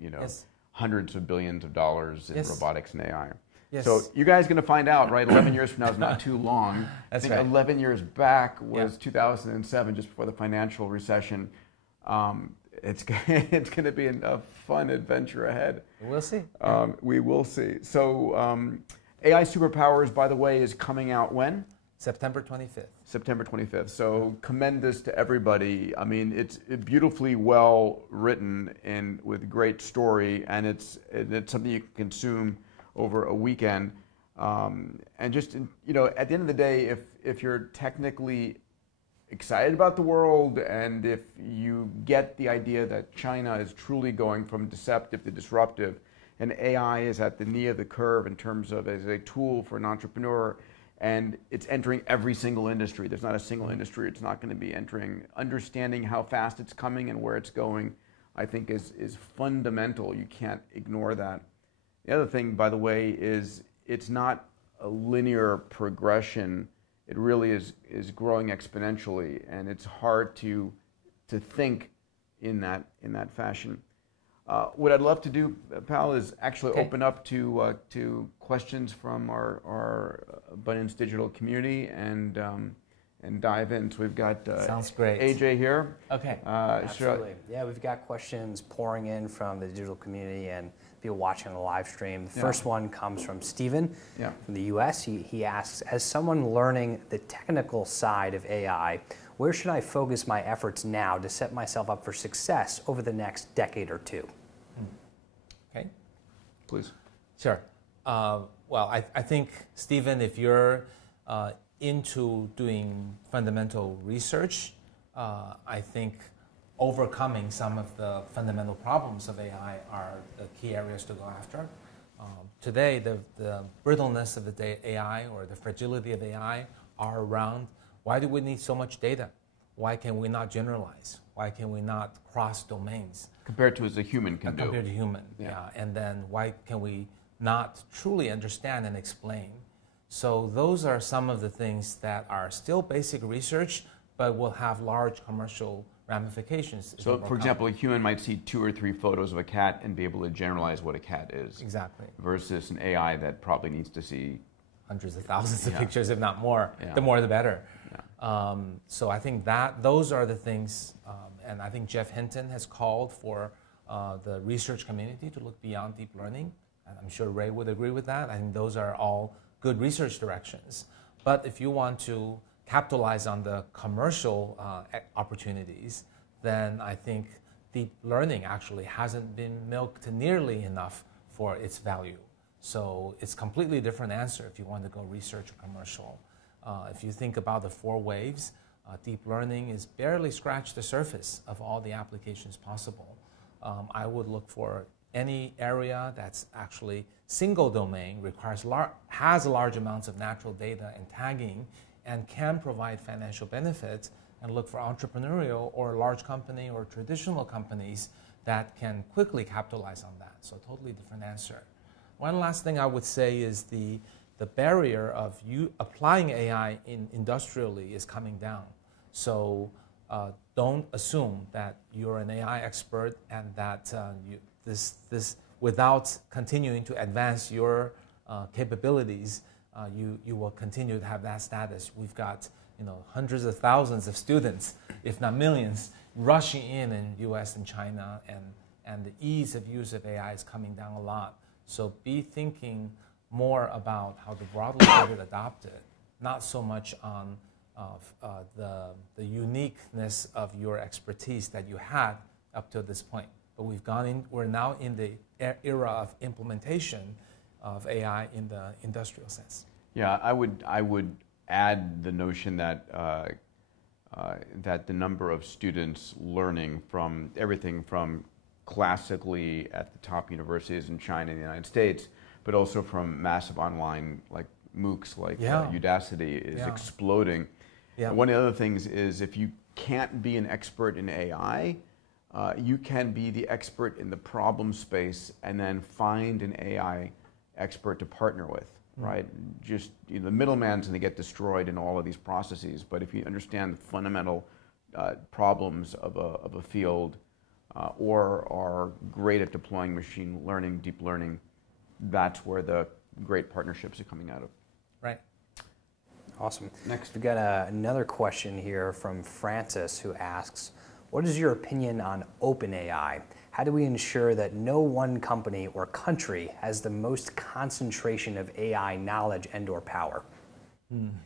hundreds of billions of dollars in robotics and AI. Yes. So you guys are going to find out, right? 11 years from now is not too long. That's I think right. 11 years back was 2007, just before the financial recession. It's going to be a fun adventure ahead. We'll see. We will see. So AI Superpowers, by the way, is coming out when? September 25th. September 25th. So commend this to everybody. I mean, it's beautifully well written and with great story, and it's something you can consume over a weekend. And just, at the end of the day, if you're technically excited about the world, and if you get the idea that China is truly going from deceptive to disruptive, and AI is at the knee of the curve in terms of as a tool for an entrepreneur, and it's entering every single industry. There's not a single industry it's not going to be entering. Understanding how fast it's coming and where it's going, I think is fundamental. You can't ignore that. The other thing, by the way, is it's not a linear progression. It really is growing exponentially, and it's hard to think in that fashion. What I'd love to do, Pal, is actually open up to questions from our Abundance Digital community and dive in. So we've got Sounds great. AJ here. Okay. Absolutely. Yeah, we've got questions pouring in from the digital community and people watching on the live stream. The first one comes from Steven from the US. He asks, as someone learning the technical side of AI, where should I focus my efforts now to set myself up for success over the next decade or two? Okay. Please. Sure. Well, I think, Stephen, if you're into doing fundamental research, I think overcoming some of the fundamental problems of AI are the key areas to go after. Today, the brittleness of the AI or the fragility of AI are around, why do we need so much data? Why can we not generalize? Why can we not cross domains? Compared to as a human can do. Compared to human, And then why can we not truly understand and explain? So those are some of the things that are still basic research, but will have large commercial ramifications. So, for example, a human might see 2 or 3 photos of a cat and be able to generalize what a cat is. Exactly. Versus an AI that probably needs to see hundreds of thousands of pictures, if not more. The more, the better. So I think that those are the things, and I think Jeff Hinton has called for the research community to look beyond deep learning. And I'm sure Ray would agree with that. I think those are all good research directions. But if you want to capitalize on the commercial opportunities, then I think deep learning actually hasn't been milked nearly enough for its value. So it's a completely different answer if you want to go research or commercial. If you think about the 4 waves, deep learning is barely scratched the surface of all the applications possible. I would look for any area that's actually single domain, has large amounts of natural data and tagging, and can provide financial benefits, and look for entrepreneurial or large company or traditional companies that can quickly capitalize on that. So totally different answer. One last thing I would say is the barrier of you applying AI industrially is coming down. So don't assume that you're an AI expert and that this without continuing to advance your capabilities, you will continue to have that status. We've got hundreds of thousands of students, if not millions, rushing in US and China, and the ease of use of AI is coming down a lot. So be thinking more about how to broadly get it adopted not so much on the uniqueness of your expertise that you had up to this point. But we're now in the era of implementation of AI in the industrial sense. Yeah, I would add the notion that that the number of students learning from everything from classically at the top universities in China and the United States, but also from massive online like MOOCs like Udacity is exploding. Yeah. One of the other things is if you can't be an expert in AI, you can be the expert in the problem space and then find an AI expert to partner with, right? Just the middleman's going to get destroyed in all of these processes, but if you understand the fundamental problems of a field or are great at deploying machine learning, deep learning, that's where the great partnerships are coming out of. Right. Awesome. Next. We've got another question here from Francis who asks, what is your opinion on OpenAI? How do we ensure that no one company or country has the most concentration of AI knowledge and/or power?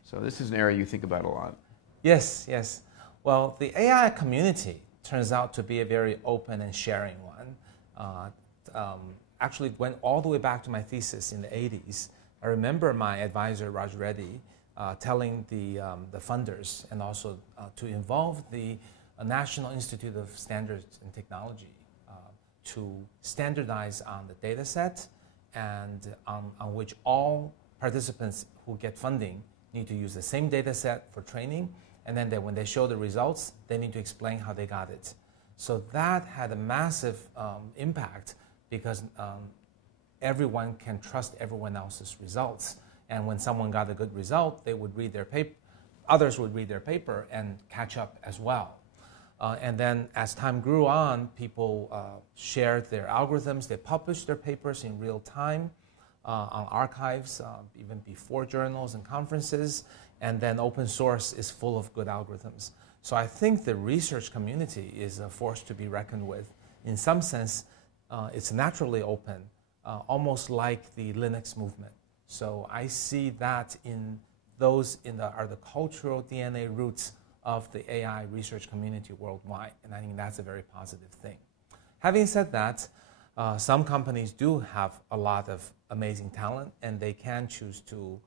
So this is an area you think about a lot. Yes, yes. Well, the AI community turns out to be a very open and sharing one. Actually, went all the way back to my thesis in the 80s. I remember my advisor, Raj Reddy, telling the funders and also to involve the National Institute of Standards and Technology to standardize on the data set and on which all participants who get funding need to use the same data set for training, and then when they show the results, they need to explain how they got it. So that had a massive impact because everyone can trust everyone else's results. And when someone got a good result, they would read their paper, others would read their paper and catch up as well. And then as time grew on, people shared their algorithms. They published their papers in real time on archives, even before journals and conferences. And then open source is full of good algorithms. So I think the research community is a force to be reckoned with. In some sense, it's naturally open, almost like the Linux movement. So I see that in those are the cultural DNA roots of the AI research community worldwide, and I think that's a very positive thing. Having said that, some companies do have a lot of amazing talent, and they can choose to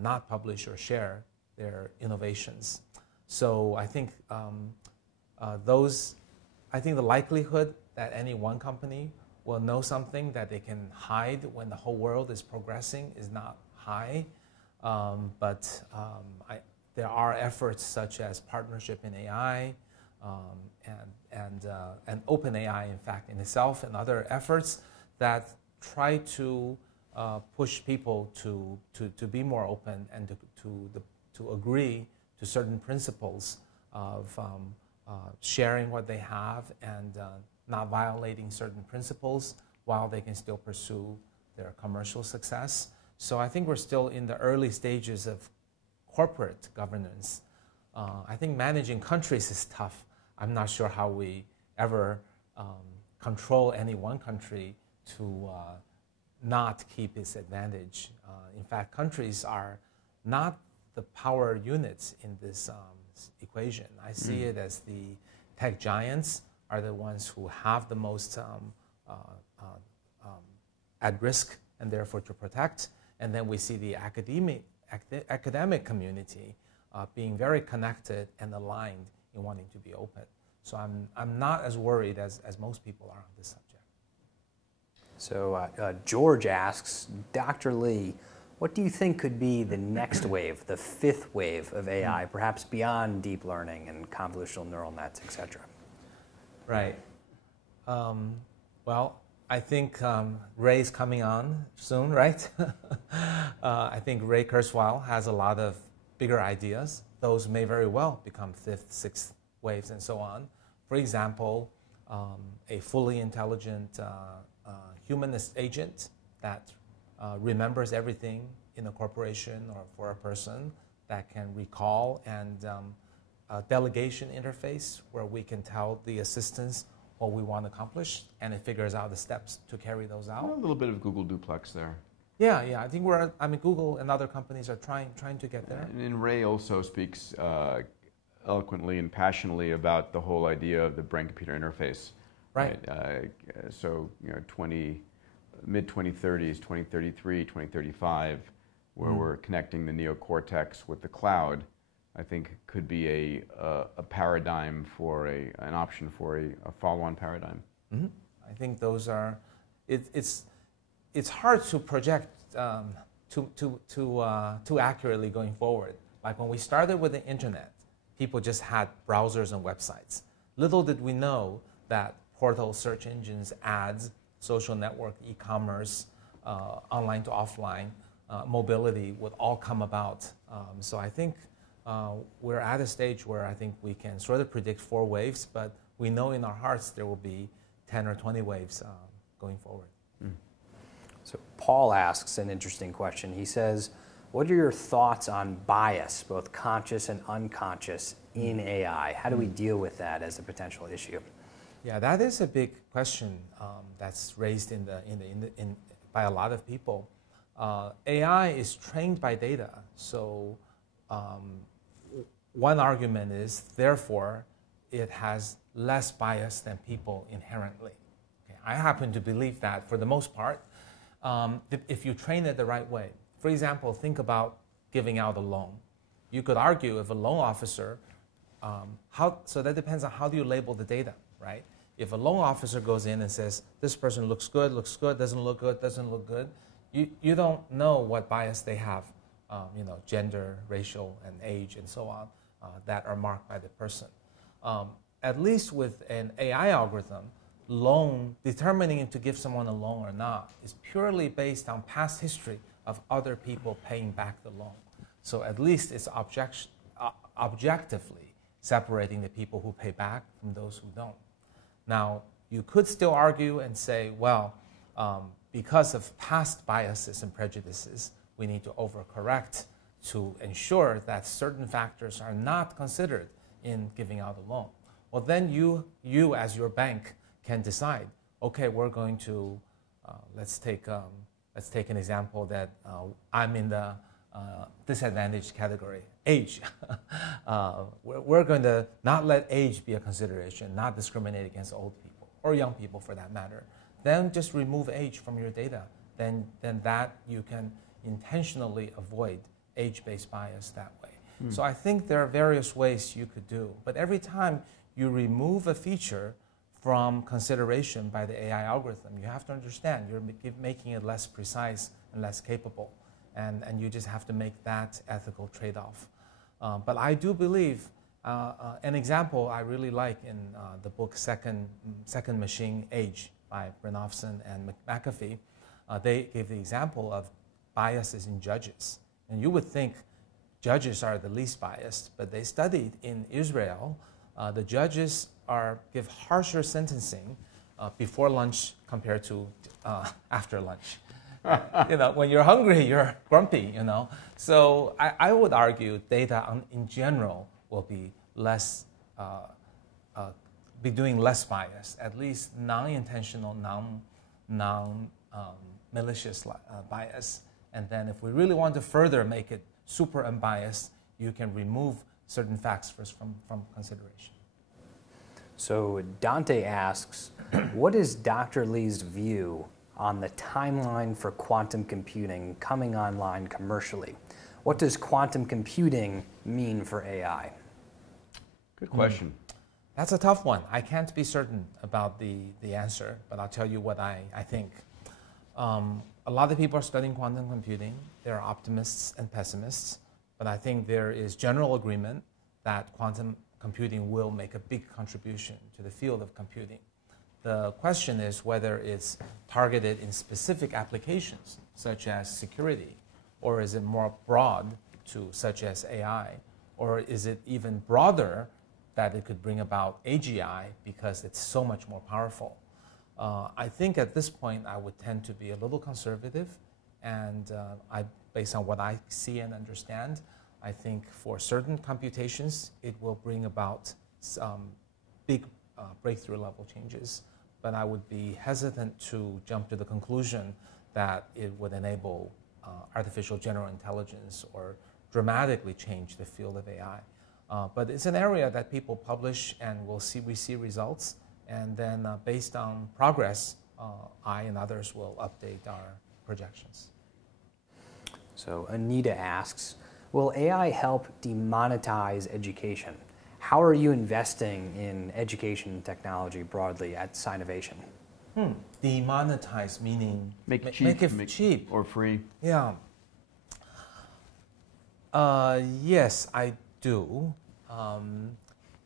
not publish or share their innovations. So I think the likelihood that any one company will know something that they can hide when the whole world is progressing is not high, but there are efforts such as partnership in AI and OpenAI, in fact, in itself, and other efforts that try to push people to be more open and to agree to certain principles of sharing what they have and not violating certain principles while they can still pursue their commercial success. So I think we're still in the early stages of corporate governance. I think managing countries is tough. I'm not sure how we ever control any one country to not keep its advantage. In fact, countries are not the power units in this equation. I see it as the tech giants are the ones who have the most at risk and therefore to protect. And then we see the academic community being very connected and aligned in wanting to be open. So I'm not as worried as most people are on this subject. So George asks, Dr. Lee, what do you think could be the next wave, the fifth wave of AI, perhaps beyond deep learning and convolutional neural nets, et cetera? Right. Well, I think Ray's coming on soon, right? I think Ray Kurzweil has a lot of bigger ideas. Those may very well become fifth, sixth waves, and so on. For example, a fully intelligent humanist agent that remembers everything in a corporation or for a person, that can recall, and a delegation interface where we can tell the assistants what we want to accomplish, and it figures out the steps to carry those out. A little bit of Google Duplex there. Yeah. I think Google and other companies are trying to get there. And Ray also speaks eloquently and passionately about the whole idea of the brain-computer interface. Right. So mid-2030s, 2033, 2035, where we're connecting the neocortex with the cloud, I think could be a paradigm for an option for a follow-on paradigm. Mm-hmm. I think those are, it's hard to project too accurately going forward. Like when we started with the internet, people just had browsers and websites. Little did we know that portals, search engines, ads, social network, e-commerce, online to offline, mobility would all come about. So I think we're at a stage where I think we can sort of predict 4 waves, but we know in our hearts there will be 10 or 20 waves going forward. So Paul asks an interesting question. He says, what are your thoughts on bias, both conscious and unconscious, in AI? How do we deal with that as a potential issue? Yeah, that is a big question that's raised by a lot of people. AI is trained by data, so one argument is, therefore, it has less bias than people inherently. Okay, I happen to believe that for the most part, if you train it the right way. For example, think about giving out a loan. You could argue if a loan officer, so that depends on how do you label the data, right? If a loan officer goes in and says, this person looks good, doesn't look good, doesn't look good, you don't know what bias they have, gender, racial, and age, and so on, that are marked by the person. At least with an AI algorithm, determining to give someone a loan or not is purely based on past history of other people paying back the loan. So at least it's objectively separating the people who pay back from those who don't. Now, you could still argue and say, well, because of past biases and prejudices, we need to overcorrect to ensure that certain factors are not considered in giving out a loan. Well, then you as your bank can decide, okay, we're going to, let's take an example that I'm in the disadvantaged category, age. We're going to not let age be a consideration, not discriminate against old people, or young people for that matter. Then just remove age from your data. Then that you can intentionally avoid age-based bias that way. So I think there are various ways you could do, but every time you remove a feature from consideration by the AI algorithm, you have to understand you're making it less precise and less capable, and you just have to make that ethical trade-off. But I do believe, an example I really like in the book Second Machine Age by Brenofson and McAfee, they gave the example of biases in judges. And you would think judges are the least biased, but they studied in Israel, the judges give harsher sentencing before lunch compared to after lunch. When you're hungry, you're grumpy, So I would argue data in general will be doing less bias, at least non-intentional, non-malicious bias. And then if we really want to further make it super unbiased, you can remove certain facts first from consideration. So Dante asks, what is Dr. Lee's view on the timeline for quantum computing coming online commercially? What does quantum computing mean for AI? Good question. That's a tough one. I can't be certain about the answer, but I'll tell you what I think. A lot of people are studying quantum computing. There are optimists and pessimists, but I think there is general agreement that quantum computing will make a big contribution to the field of computing. The question is whether it's targeted in specific applications, such as security, or is it more broad, such as AI, or is it even broader that it could bring about AGI because it's so much more powerful. I think at this point I would tend to be a little conservative, and based on what I see and understand, I think for certain computations it will bring about some big breakthrough level changes. But I would be hesitant to jump to the conclusion that it would enable artificial general intelligence or dramatically change the field of AI. But it's an area that people publish, and we see results, and then based on progress, I and others will update our projections. So Anita asks, will AI help demonetize education? How are you investing in education technology broadly at Sinovation? Demonetize meaning make it cheap or free. Yeah. Yes, I do.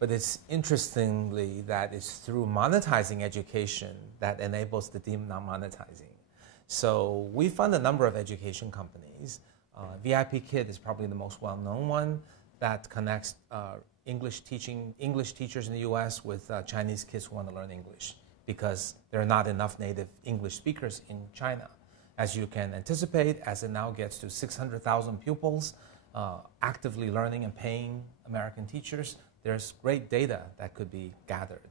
But it's interestingly that it's through monetizing education that enables the demonetizing. So we fund a number of education companies. VIP Kid is probably the most well-known one that connects English teachers in the U.S. with Chinese kids who want to learn English, because there are not enough native English speakers in China. As you can anticipate, as it now gets to 600,000 pupils actively learning and paying American teachers, there's great data that could be gathered,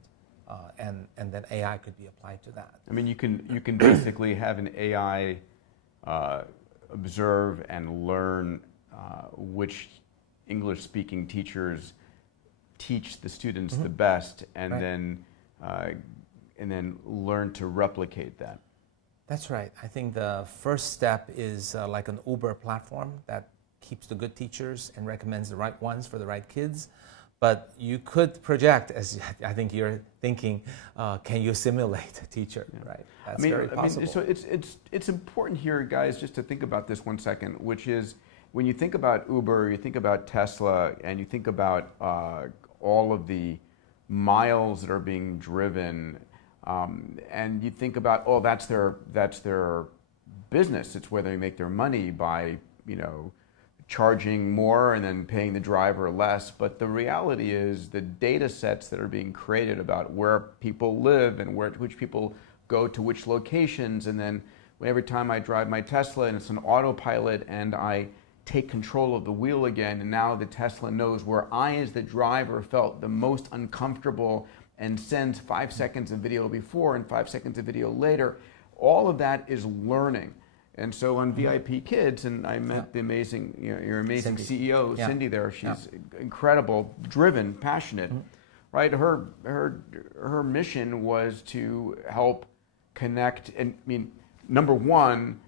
and then AI could be applied to that. I mean, you can basically have an AI observe and learn which English-speaking teachers teach the students the best, and then learn to replicate that. That's right. I think the first step is like an Uber platform that keeps the good teachers and recommends the right ones for the right kids. But you could project, as I think you're thinking, can you simulate a teacher, right? That's very possible. So it's important here, guys, just to think about this 1 second, which is when you think about Uber, you think about Tesla, and you think about all of the miles that are being driven, and you think about, oh, that's their business. It's where they make their money by, charging more and then paying the driver less. But the reality is the data sets that are being created about where people live and which people go to which locations, and then every time I drive my Tesla and it's an autopilot and I take control of the wheel again, and now the Tesla knows where I as the driver felt the most uncomfortable and sends 5 seconds of video before and 5 seconds of video later. All of that is learning. And so on VIP Kids, and I met the amazing, your amazing Cindy. CEO, Cindy there. She's incredible, driven, passionate, right? Her mission was to help connect, and number one,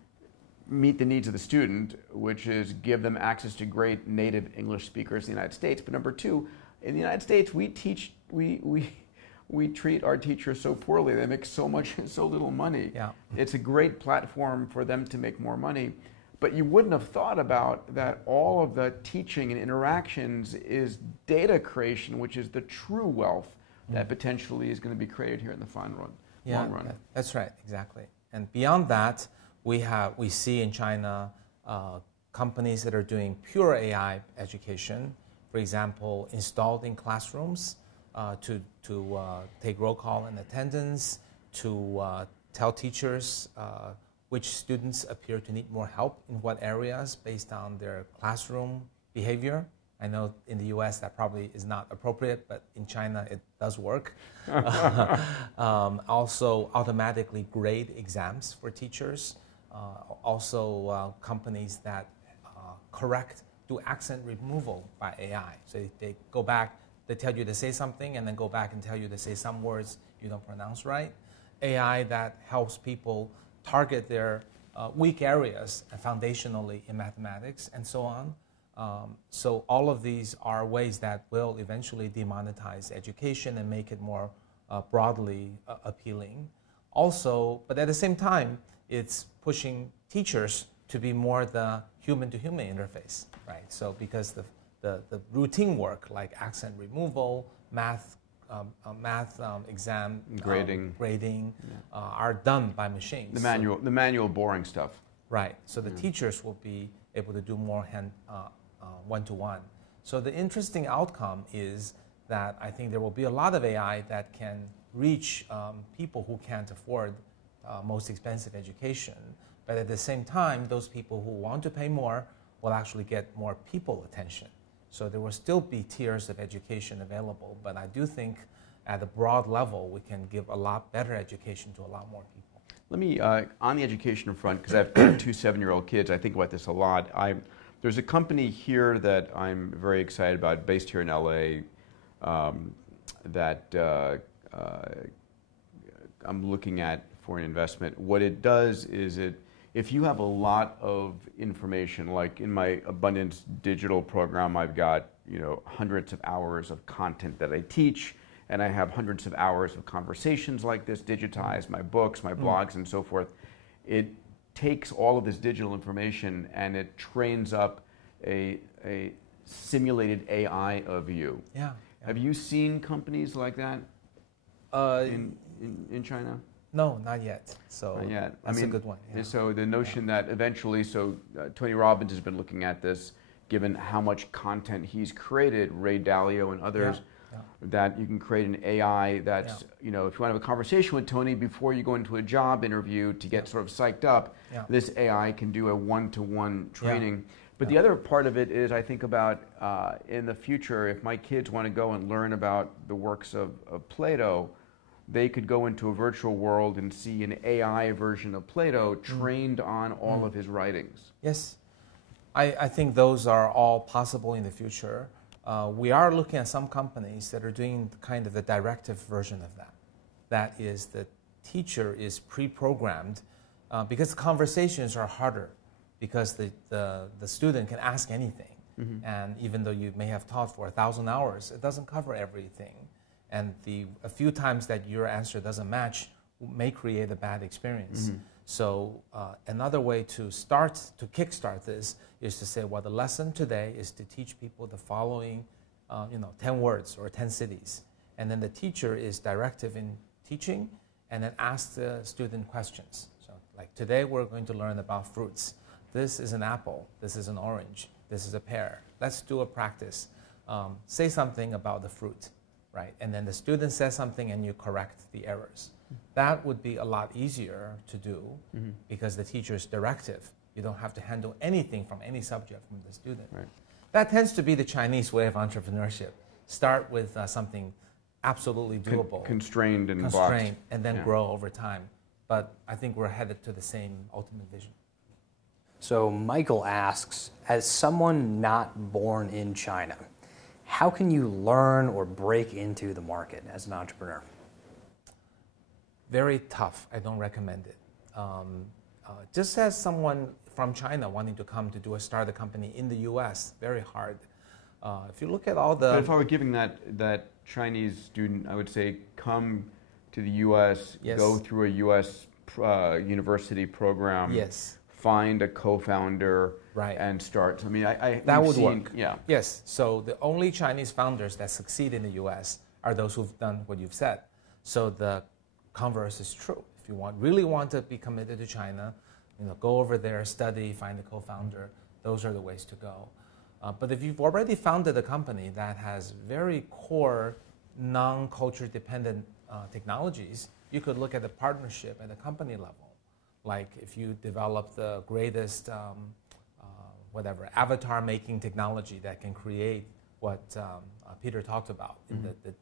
meet the needs of the student, which is give them access to great native English speakers in the United States. But number two, in the United States, we treat our teachers so poorly. They make so little money. Yeah. It's a great platform for them to make more money. But you wouldn't have thought about that all of the teaching and interactions is data creation, which is the true wealth that potentially is going to be created here in the long run. That's right, exactly. And beyond that, we see in China companies that are doing pure AI education, for example, installed in classrooms, to take roll call and attendance, to tell teachers which students appear to need more help in what areas based on their classroom behavior. I know in the US that probably is not appropriate, but in China it does work. Also automatically grade exams for teachers. Also companies that do accent removal by AI. So they go back, they tell you to say something and then go back and tell you to say some words you don't pronounce right. AI that helps people target their weak areas foundationally in mathematics and so on. So all of these are ways that will eventually demonetize education and make it more broadly appealing. Also, but at the same time, it's pushing teachers to be more the human-to-human interface, right? So because the routine work like accent removal, math exam grading are done by machines. The manual boring stuff. Right. So the teachers will be able to do more one-to-one. So the interesting outcome is that I think there will be a lot of AI that can reach people who can't afford most expensive education. But at the same time, those people who want to pay more will actually get more people attention. So there will still be tiers of education available, but I do think at a broad level we can give a lot better education to a lot more people. Let me, on the education front, because I have two 7-year-old kids, I think about this a lot. There's a company here that I'm very excited about, based here in LA, that I'm looking at for an investment. What it does is if you have a lot of information, like in my Abundance Digital program, I've got hundreds of hours of content that I teach, and I have hundreds of hours of conversations like this digitized, my books, my blogs, and so forth. It takes all of this digital information and it trains up a simulated AI of you. Yeah. Have you seen companies like that in China? No, not yet. So not yet. That's a good one. Yeah. So the notion that eventually, Tony Robbins has been looking at this, given how much content he's created, Ray Dalio and others, that you can create an AI that's, if you want to have a conversation with Tony before you go into a job interview to get sort of psyched up, this AI can do a one-to-one training. But the other part of it is, I think about in the future, if my kids want to go and learn about the works of Plato, they could go into a virtual world and see an AI version of Plato trained on all of his writings. Yes. I think those are all possible in the future. We are looking at some companies that are doing kind of the directive version of that. That is, the teacher is pre-programmed because conversations are harder, because the student can ask anything. And even though you may have taught for 1,000 hours, it doesn't cover everything. And a few times that your answer doesn't match may create a bad experience. So another way to kickstart this is to say, well, the lesson today is to teach people the following 10 words or 10 cities. And then the teacher is directive in teaching, and then ask the student questions. So like today we're going to learn about fruits. This is an apple, this is an orange, this is a pear. Let's do a practice. Say something about the fruit. Right, and then the student says something and you correct the errors. That would be a lot easier to do because the teacher's directive. You don't have to handle anything from any subject from the student. Right. That tends to be the Chinese way of entrepreneurship. Start with something absolutely doable. Constrained and boxed. And then grow over time. But I think we're headed to the same ultimate vision. So Michael asks, as someone not born in China, how can you learn or break into the market as an entrepreneur? Very tough. I don't recommend it. Just as someone from China wanting to come to start a company in the U.S., very hard. If you look at all the... But if I were giving that Chinese student, I would say come to the U.S., go through a U.S. university program. Yes. Find a co-founder and start. I mean, that would work. Yeah. Yes. So the only Chinese founders that succeed in the U.S. are those who've done what you've said. So the converse is true. If you really want to be committed to China, go over there, study, find a co-founder. Those are the ways to go. But if you've already founded a company that has very core, non-culture dependent technologies, you could look at the partnership at the company level. Like if you develop the greatest, avatar making technology that can create what Peter talked about in the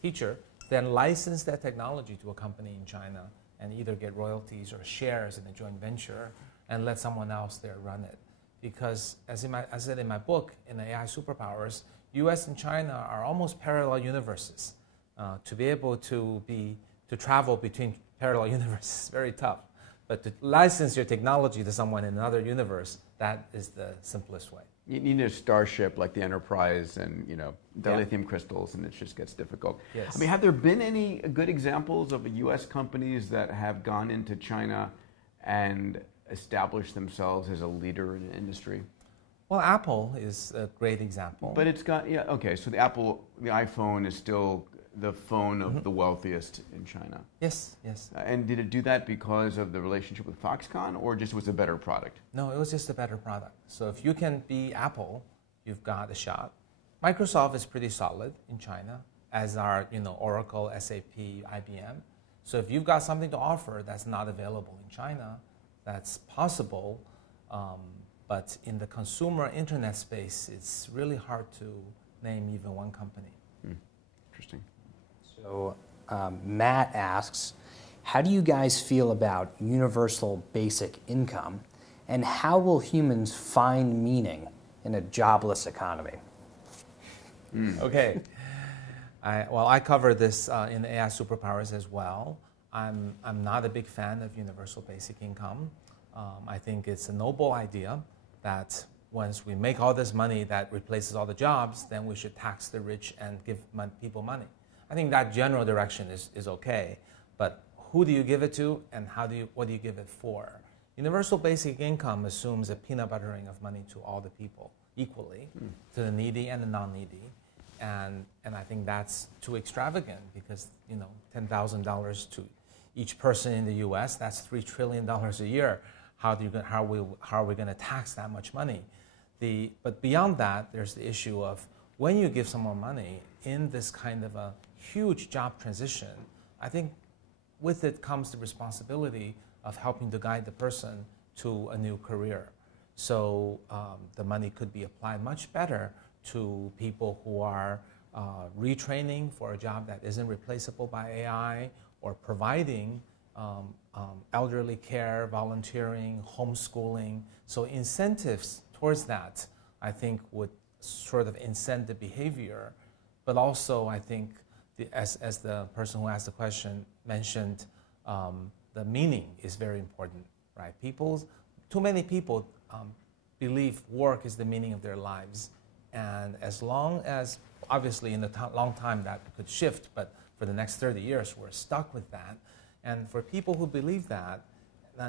teacher, then license that technology to a company in China and either get royalties or shares in a joint venture and let someone else there run it. Because as I said in my book, in AI Superpowers, US and China are almost parallel universes. To be able to travel between parallel universes is very tough. But to license your technology to someone in another universe, that is the simplest way. You need a starship like the Enterprise and dilithium crystals, and it just gets difficult. Yes. I mean, have there been any good examples of U.S. companies that have gone into China and established themselves as a leader in the industry? Well, Apple is a great example. But it's got, so the iPhone is still the phone of the wealthiest in China. Yes. And did it do that because of the relationship with Foxconn, or just was a better product? No, it was just a better product. So if you can be Apple, you've got a shot. Microsoft is pretty solid in China, as are Oracle, SAP, IBM. So if you've got something to offer that's not available in China, that's possible. But in the consumer internet space, it's really hard to name even one company. Interesting. So Matt asks, how do you guys feel about universal basic income, and how will humans find meaning in a jobless economy? Okay. I cover this in AI Superpowers as well. I'm not a big fan of universal basic income. I think it's a noble idea that once we make all this money that replaces all the jobs, then we should tax the rich and give people money. I think that general direction is okay, but who do you give it to, and what do you give it for? Universal basic income assumes a peanut buttering of money to all the people equally, to the needy and the non-needy, and I think that's too extravagant because $10,000 to each person in the U.S. that's $3 trillion a year. How are we going to tax that much money? But beyond that, there's the issue of when you give someone money in this kind of a huge job transition, I think with it comes the responsibility of helping to guide the person to a new career. So the money could be applied much better to people who are retraining for a job that isn't replaceable by AI, or providing elderly care, volunteering, homeschooling. So incentives towards that, I think, would sort of incent the behavior. But also, I think, as the person who asked the question mentioned, the meaning is very important, right? Too many people believe work is the meaning of their lives. And as long as, obviously in a long time that could shift, but for the next 30 years, we're stuck with that. And for people who believe that,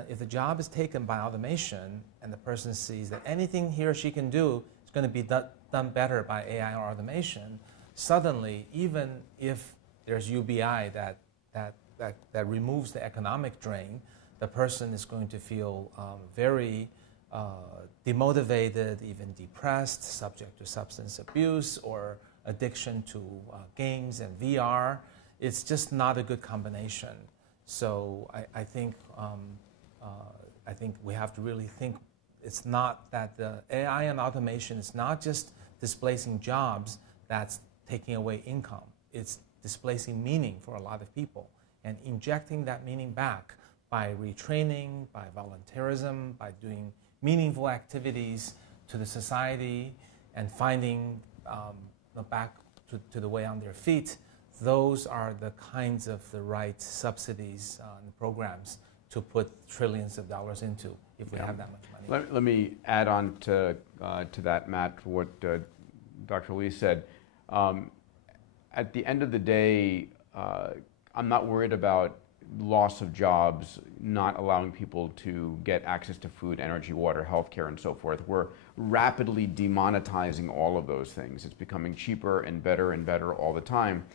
if the job is taken by automation and the person sees that anything he or she can do is going to be done better by AI or automation, suddenly, even if there's UBI that removes the economic drain, the person is going to feel very demotivated, even depressed, subject to substance abuse or addiction to games and VR. It's just not a good combination. So I think we have to really think. It's not that the AI and automation is not just displacing jobs that's taking away income. It's displacing meaning for a lot of people and injecting that meaning back by retraining, by volunteerism, by doing meaningful activities to the society and finding back to the way on their feet. Those are the kinds of the right subsidies and programs to put trillions of dollars into if we have that much money. Let me add on to that, Matt, what Dr. Lee said. At the end of the day, I'm not worried about loss of jobs, not allowing people to get access to food, energy, water, healthcare, and so forth. We're rapidly demonetizing all of those things. It's becoming cheaper and better all the time.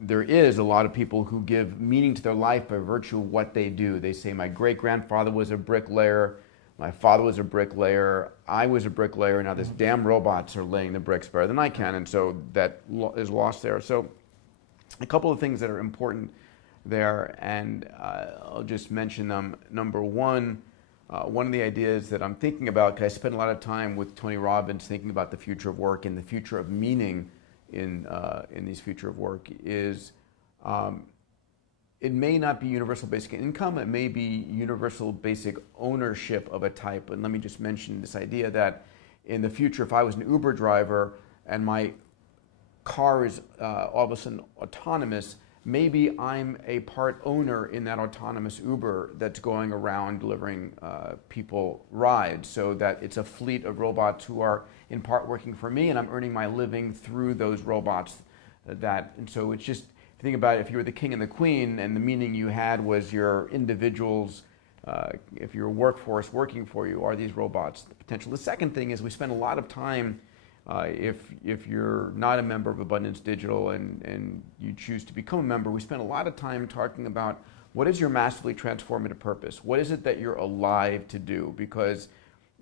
There is a lot of people who give meaning to their life by virtue of what they do. They say, my great-grandfather was a bricklayer, my father was a bricklayer, I was a bricklayer, now this damn robots are laying the bricks better than I can, and so that is lost there. So a couple of things that are important there, and I'll just mention them. Number one of the ideas that I'm thinking about, because I spend a lot of time with Tony Robbins thinking about the future of work and the future of meaning in these future of work, is it may not be universal basic income, it may be universal basic ownership of a type. And let me just mention this idea that in the future, if I was an Uber driver and my car is all of a sudden autonomous, maybe I'm a part owner in that autonomous Uber that's going around delivering people rides, so that it's a fleet of robots who are in part working for me, and I'm earning my living through those robots. And so it's just, if you think about it, if you were the king and the queen and the meaning you had was your individuals, if your workforce working for you, are these robots the potential? The second thing is we spend a lot of time, if you're not a member of Abundance Digital and you choose to become a member, we spend a lot of time talking about what is your massively transformative purpose? What is it that you're alive to do? Because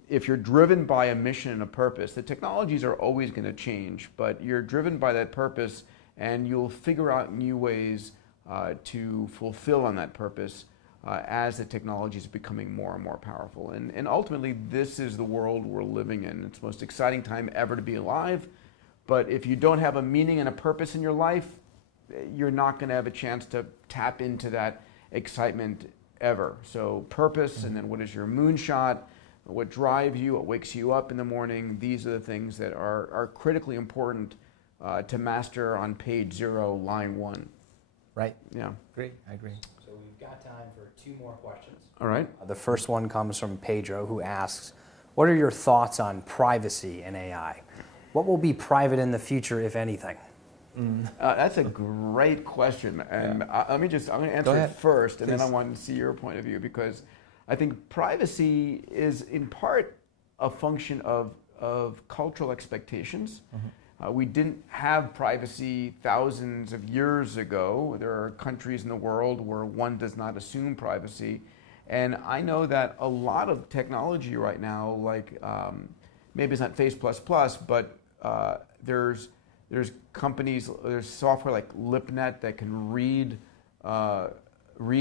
if you're driven by a mission and a purpose, the technologies are always going to change, but you're driven by that purpose and you'll figure out new ways to fulfill on that purpose as the technologies are becoming more and more powerful. And ultimately, this is the world we're living in. It's the most exciting time ever to be alive, but if you don't have a meaning and a purpose in your life, you're not going to have a chance to tap into that excitement ever. So purpose, and then what is your moonshot, what drives you, what wakes you up in the morning. These are the things that are critically important to master on page 0, line 1. Right. Yeah. I agree. So we've got time for 2 more questions. All right. The first one comes from Pedro, who asks, what are your thoughts on privacy in AI? What will be private in the future, if anything? That's a great question, and I'm going to answer it first, and then I want to see your point of view, because I think privacy is in part a function of cultural expectations. We didn't have privacy thousands of years ago. There are countries in the world where one does not assume privacy, and I know that a lot of technology right now, like maybe it's not Face++, but there's companies, there's software like LipNet that can read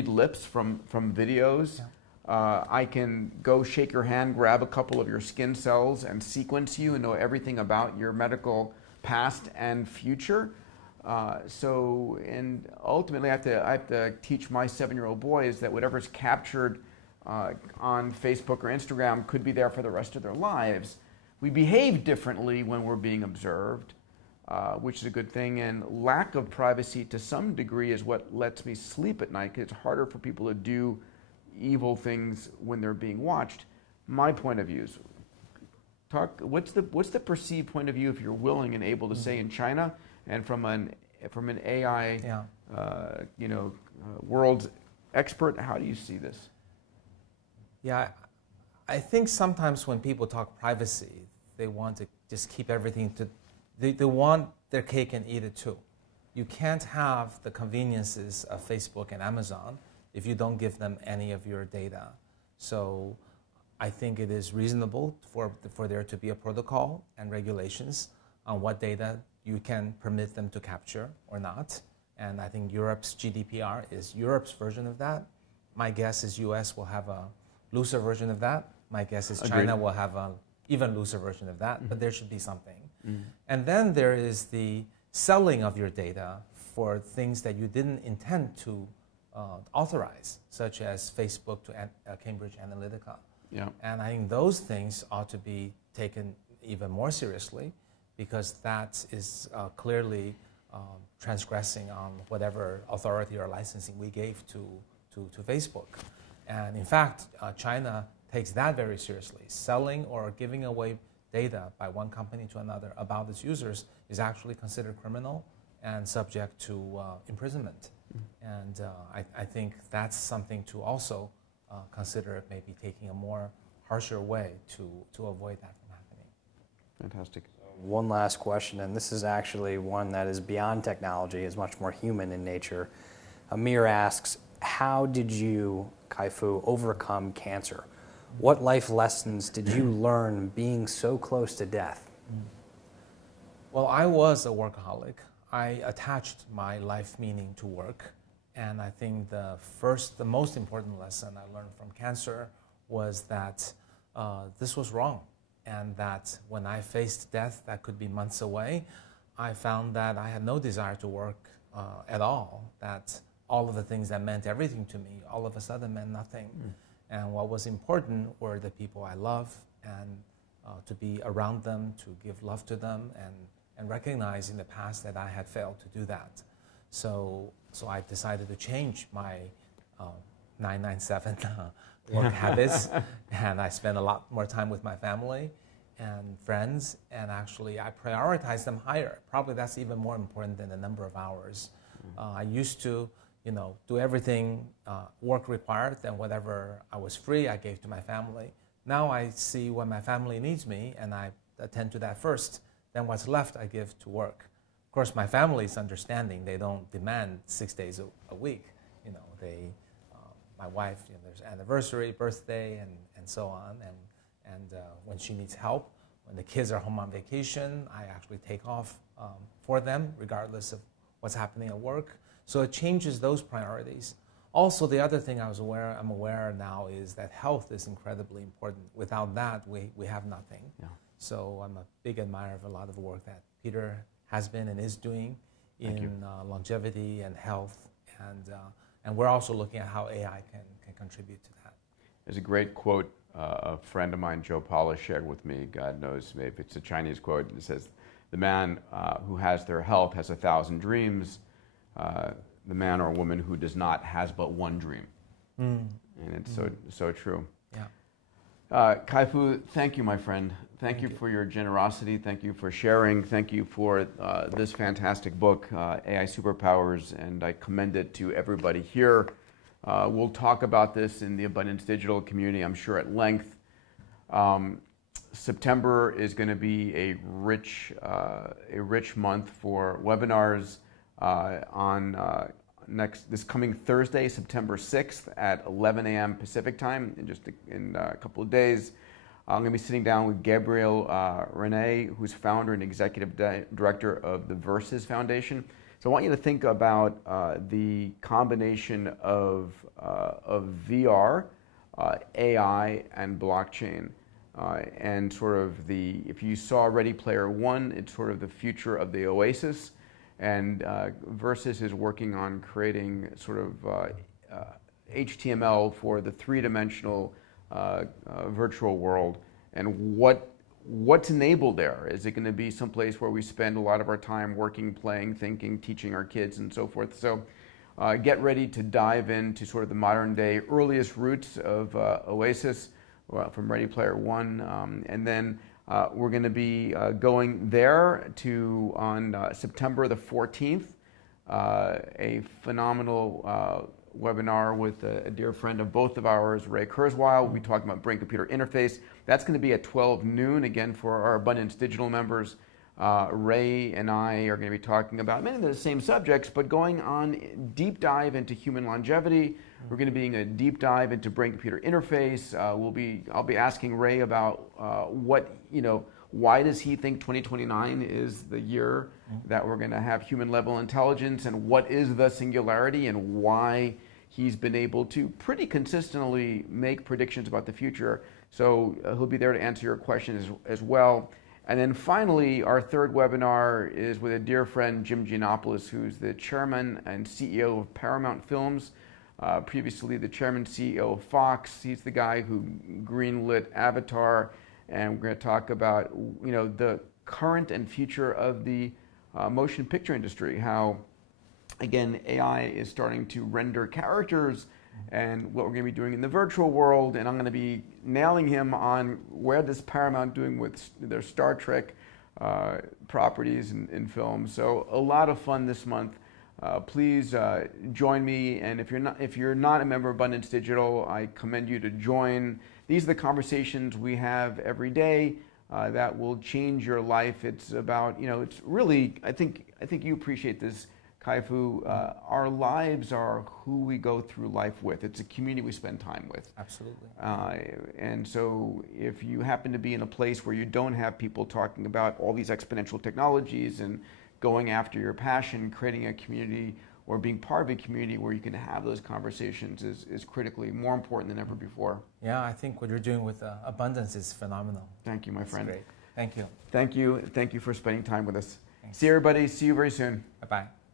lips from videos. I can go shake your hand, grab a couple of your skin cells, and sequence you and know everything about your medical past and future. And ultimately, I have to teach my 7-year-old boys that whatever's captured on Facebook or Instagram could be there for the rest of their lives. We behave differently when we're being observed, which is a good thing. And lack of privacy to some degree is what lets me sleep at night, because it's harder for people to do evil things when they're being watched. My point of view is, what's the perceived point of view, if you're willing and able to say, in China, and from an AI world expert, how do you see this? Yeah, I think sometimes when people talk privacy, they want to just keep everything they want their cake and eat it too. You can't have the conveniences of Facebook and Amazon if you don't give them any of your data. So I think it is reasonable for there to be a protocol and regulations on what data you can permit them to capture or not. And I think Europe's GDPR is Europe's version of that. My guess is US will have a looser version of that. My guess is China will have an even looser version of that, but there should be something. And then there is the selling of your data for things that you didn't intend to authorize, such as Facebook to Cambridge Analytica. Yeah. And I think those things ought to be taken even more seriously, because that is clearly transgressing on whatever authority or licensing we gave to Facebook. And in fact, China takes that very seriously. Selling or giving away data by one company to another about its users is actually considered criminal and subject to imprisonment. And I think that's something to also consider, maybe taking a more harsher way to avoid that from happening. Fantastic. One last question, and this is actually one that is beyond technology, is much more human in nature. Amir asks, how did you, Kai-Fu, overcome cancer? What life lessons did you learn being so close to death? Well, I was a workaholic. I attached my life meaning to work. And I think the most important lesson I learned from cancer was that this was wrong. And that when I faced death that could be months away, I found that I had no desire to work at all. That all of the things that meant everything to me all of a sudden meant nothing. And what was important were the people I love, and to be around them, to give love to them, and recognize in the past that I had failed to do that. So I decided to change my 997 work habits, and I spent a lot more time with my family and friends, and actually I prioritize them higher. Probably that's even more important than the number of hours. I used to do everything work required, then whatever I was free, I gave to my family. Now I see when my family needs me, and I attend to that first. Then what's left, I give to work. Of course, my family is understanding. They don't demand 6 days a week. My wife, there's anniversary, birthday, and so on. And when she needs help, when the kids are home on vacation, I actually take off for them, regardless of what's happening at work. So it changes those priorities. Also, the other thing I'm aware now is that health is incredibly important. Without that, we have nothing. Yeah. So I'm a big admirer of a lot of the work that Peter has been and is doing in longevity and health. And we're also looking at how AI can contribute to that. There's a great quote a friend of mine, Joe Paula, shared with me. God knows, maybe it's a Chinese quote. It says, the man who has their health has 1,000 dreams. The man or woman who does not has but one dream. And it's so true. Yeah. Kai-Fu, thank you, my friend. Thank you for your generosity. Thank you for sharing. Thank you for this fantastic book, AI Superpowers, and I commend it to everybody here. We'll talk about this in the Abundance Digital community, I'm sure, at length. September is going to be a rich month for webinars on this coming Thursday, September 6th at 11 a.m. Pacific time, in a couple of days. I'm going to be sitting down with Gabriel Rene, who's founder and executive director of the Versus Foundation. So I want you to think about the combination of VR, AI, and blockchain. And sort of if you saw Ready Player One, it's sort of the future of the Oasis. And Versus is working on creating sort of HTML for the three-dimensional virtual world. And what's enabled there? Is it going to be someplace where we spend a lot of our time working, playing, thinking, teaching our kids, and so forth? So get ready to dive into sort of the modern day earliest roots of Oasis from Ready Player One. And then we're going to be going there on September the 14th, a phenomenal webinar with a dear friend of both of ours, Ray Kurzweil. We'll be talking about brain-computer interface. That's going to be at 12 noon, again, for our Abundance Digital members. Ray and I are going to be talking about many of the same subjects, but going on deep dive into human longevity. We're going to be doing a deep dive into brain-computer interface. I'll be asking Ray about why does he think 2029 is the year that we're going to have human-level intelligence, and what is the singularity, and why he's been able to pretty consistently make predictions about the future. So he'll be there to answer your questions as well. And then finally, our third webinar is with a dear friend, Jim Giannopoulos, who's the chairman and CEO of Paramount Films, previously the chairman and CEO of Fox. He's the guy who greenlit Avatar. And we're going to talk about the current and future of the motion picture industry, how, again, AI is starting to render characters, and what we're going to be doing in the virtual world. And I'm going to be nailing him on where does Paramount doing with their Star Trek properties in films. So a lot of fun this month. Please join me. And if you're not a member of Abundance Digital, I commend you to join. These are the conversations we have every day that will change your life. It's about, it's really, I think you appreciate this, Kai-Fu. Our lives are who we go through life with. It's a community we spend time with. Absolutely. And so if you happen to be in a place where you don't have people talking about all these exponential technologies and going after your passion, creating a community or being part of a community where you can have those conversations is critically more important than ever before. Yeah, I think what you're doing with Abundance is phenomenal. Thank you, my friend. Great. Thank you. Thank you. Thank you for spending time with us. Thanks. See you, everybody. See you very soon. Bye-bye.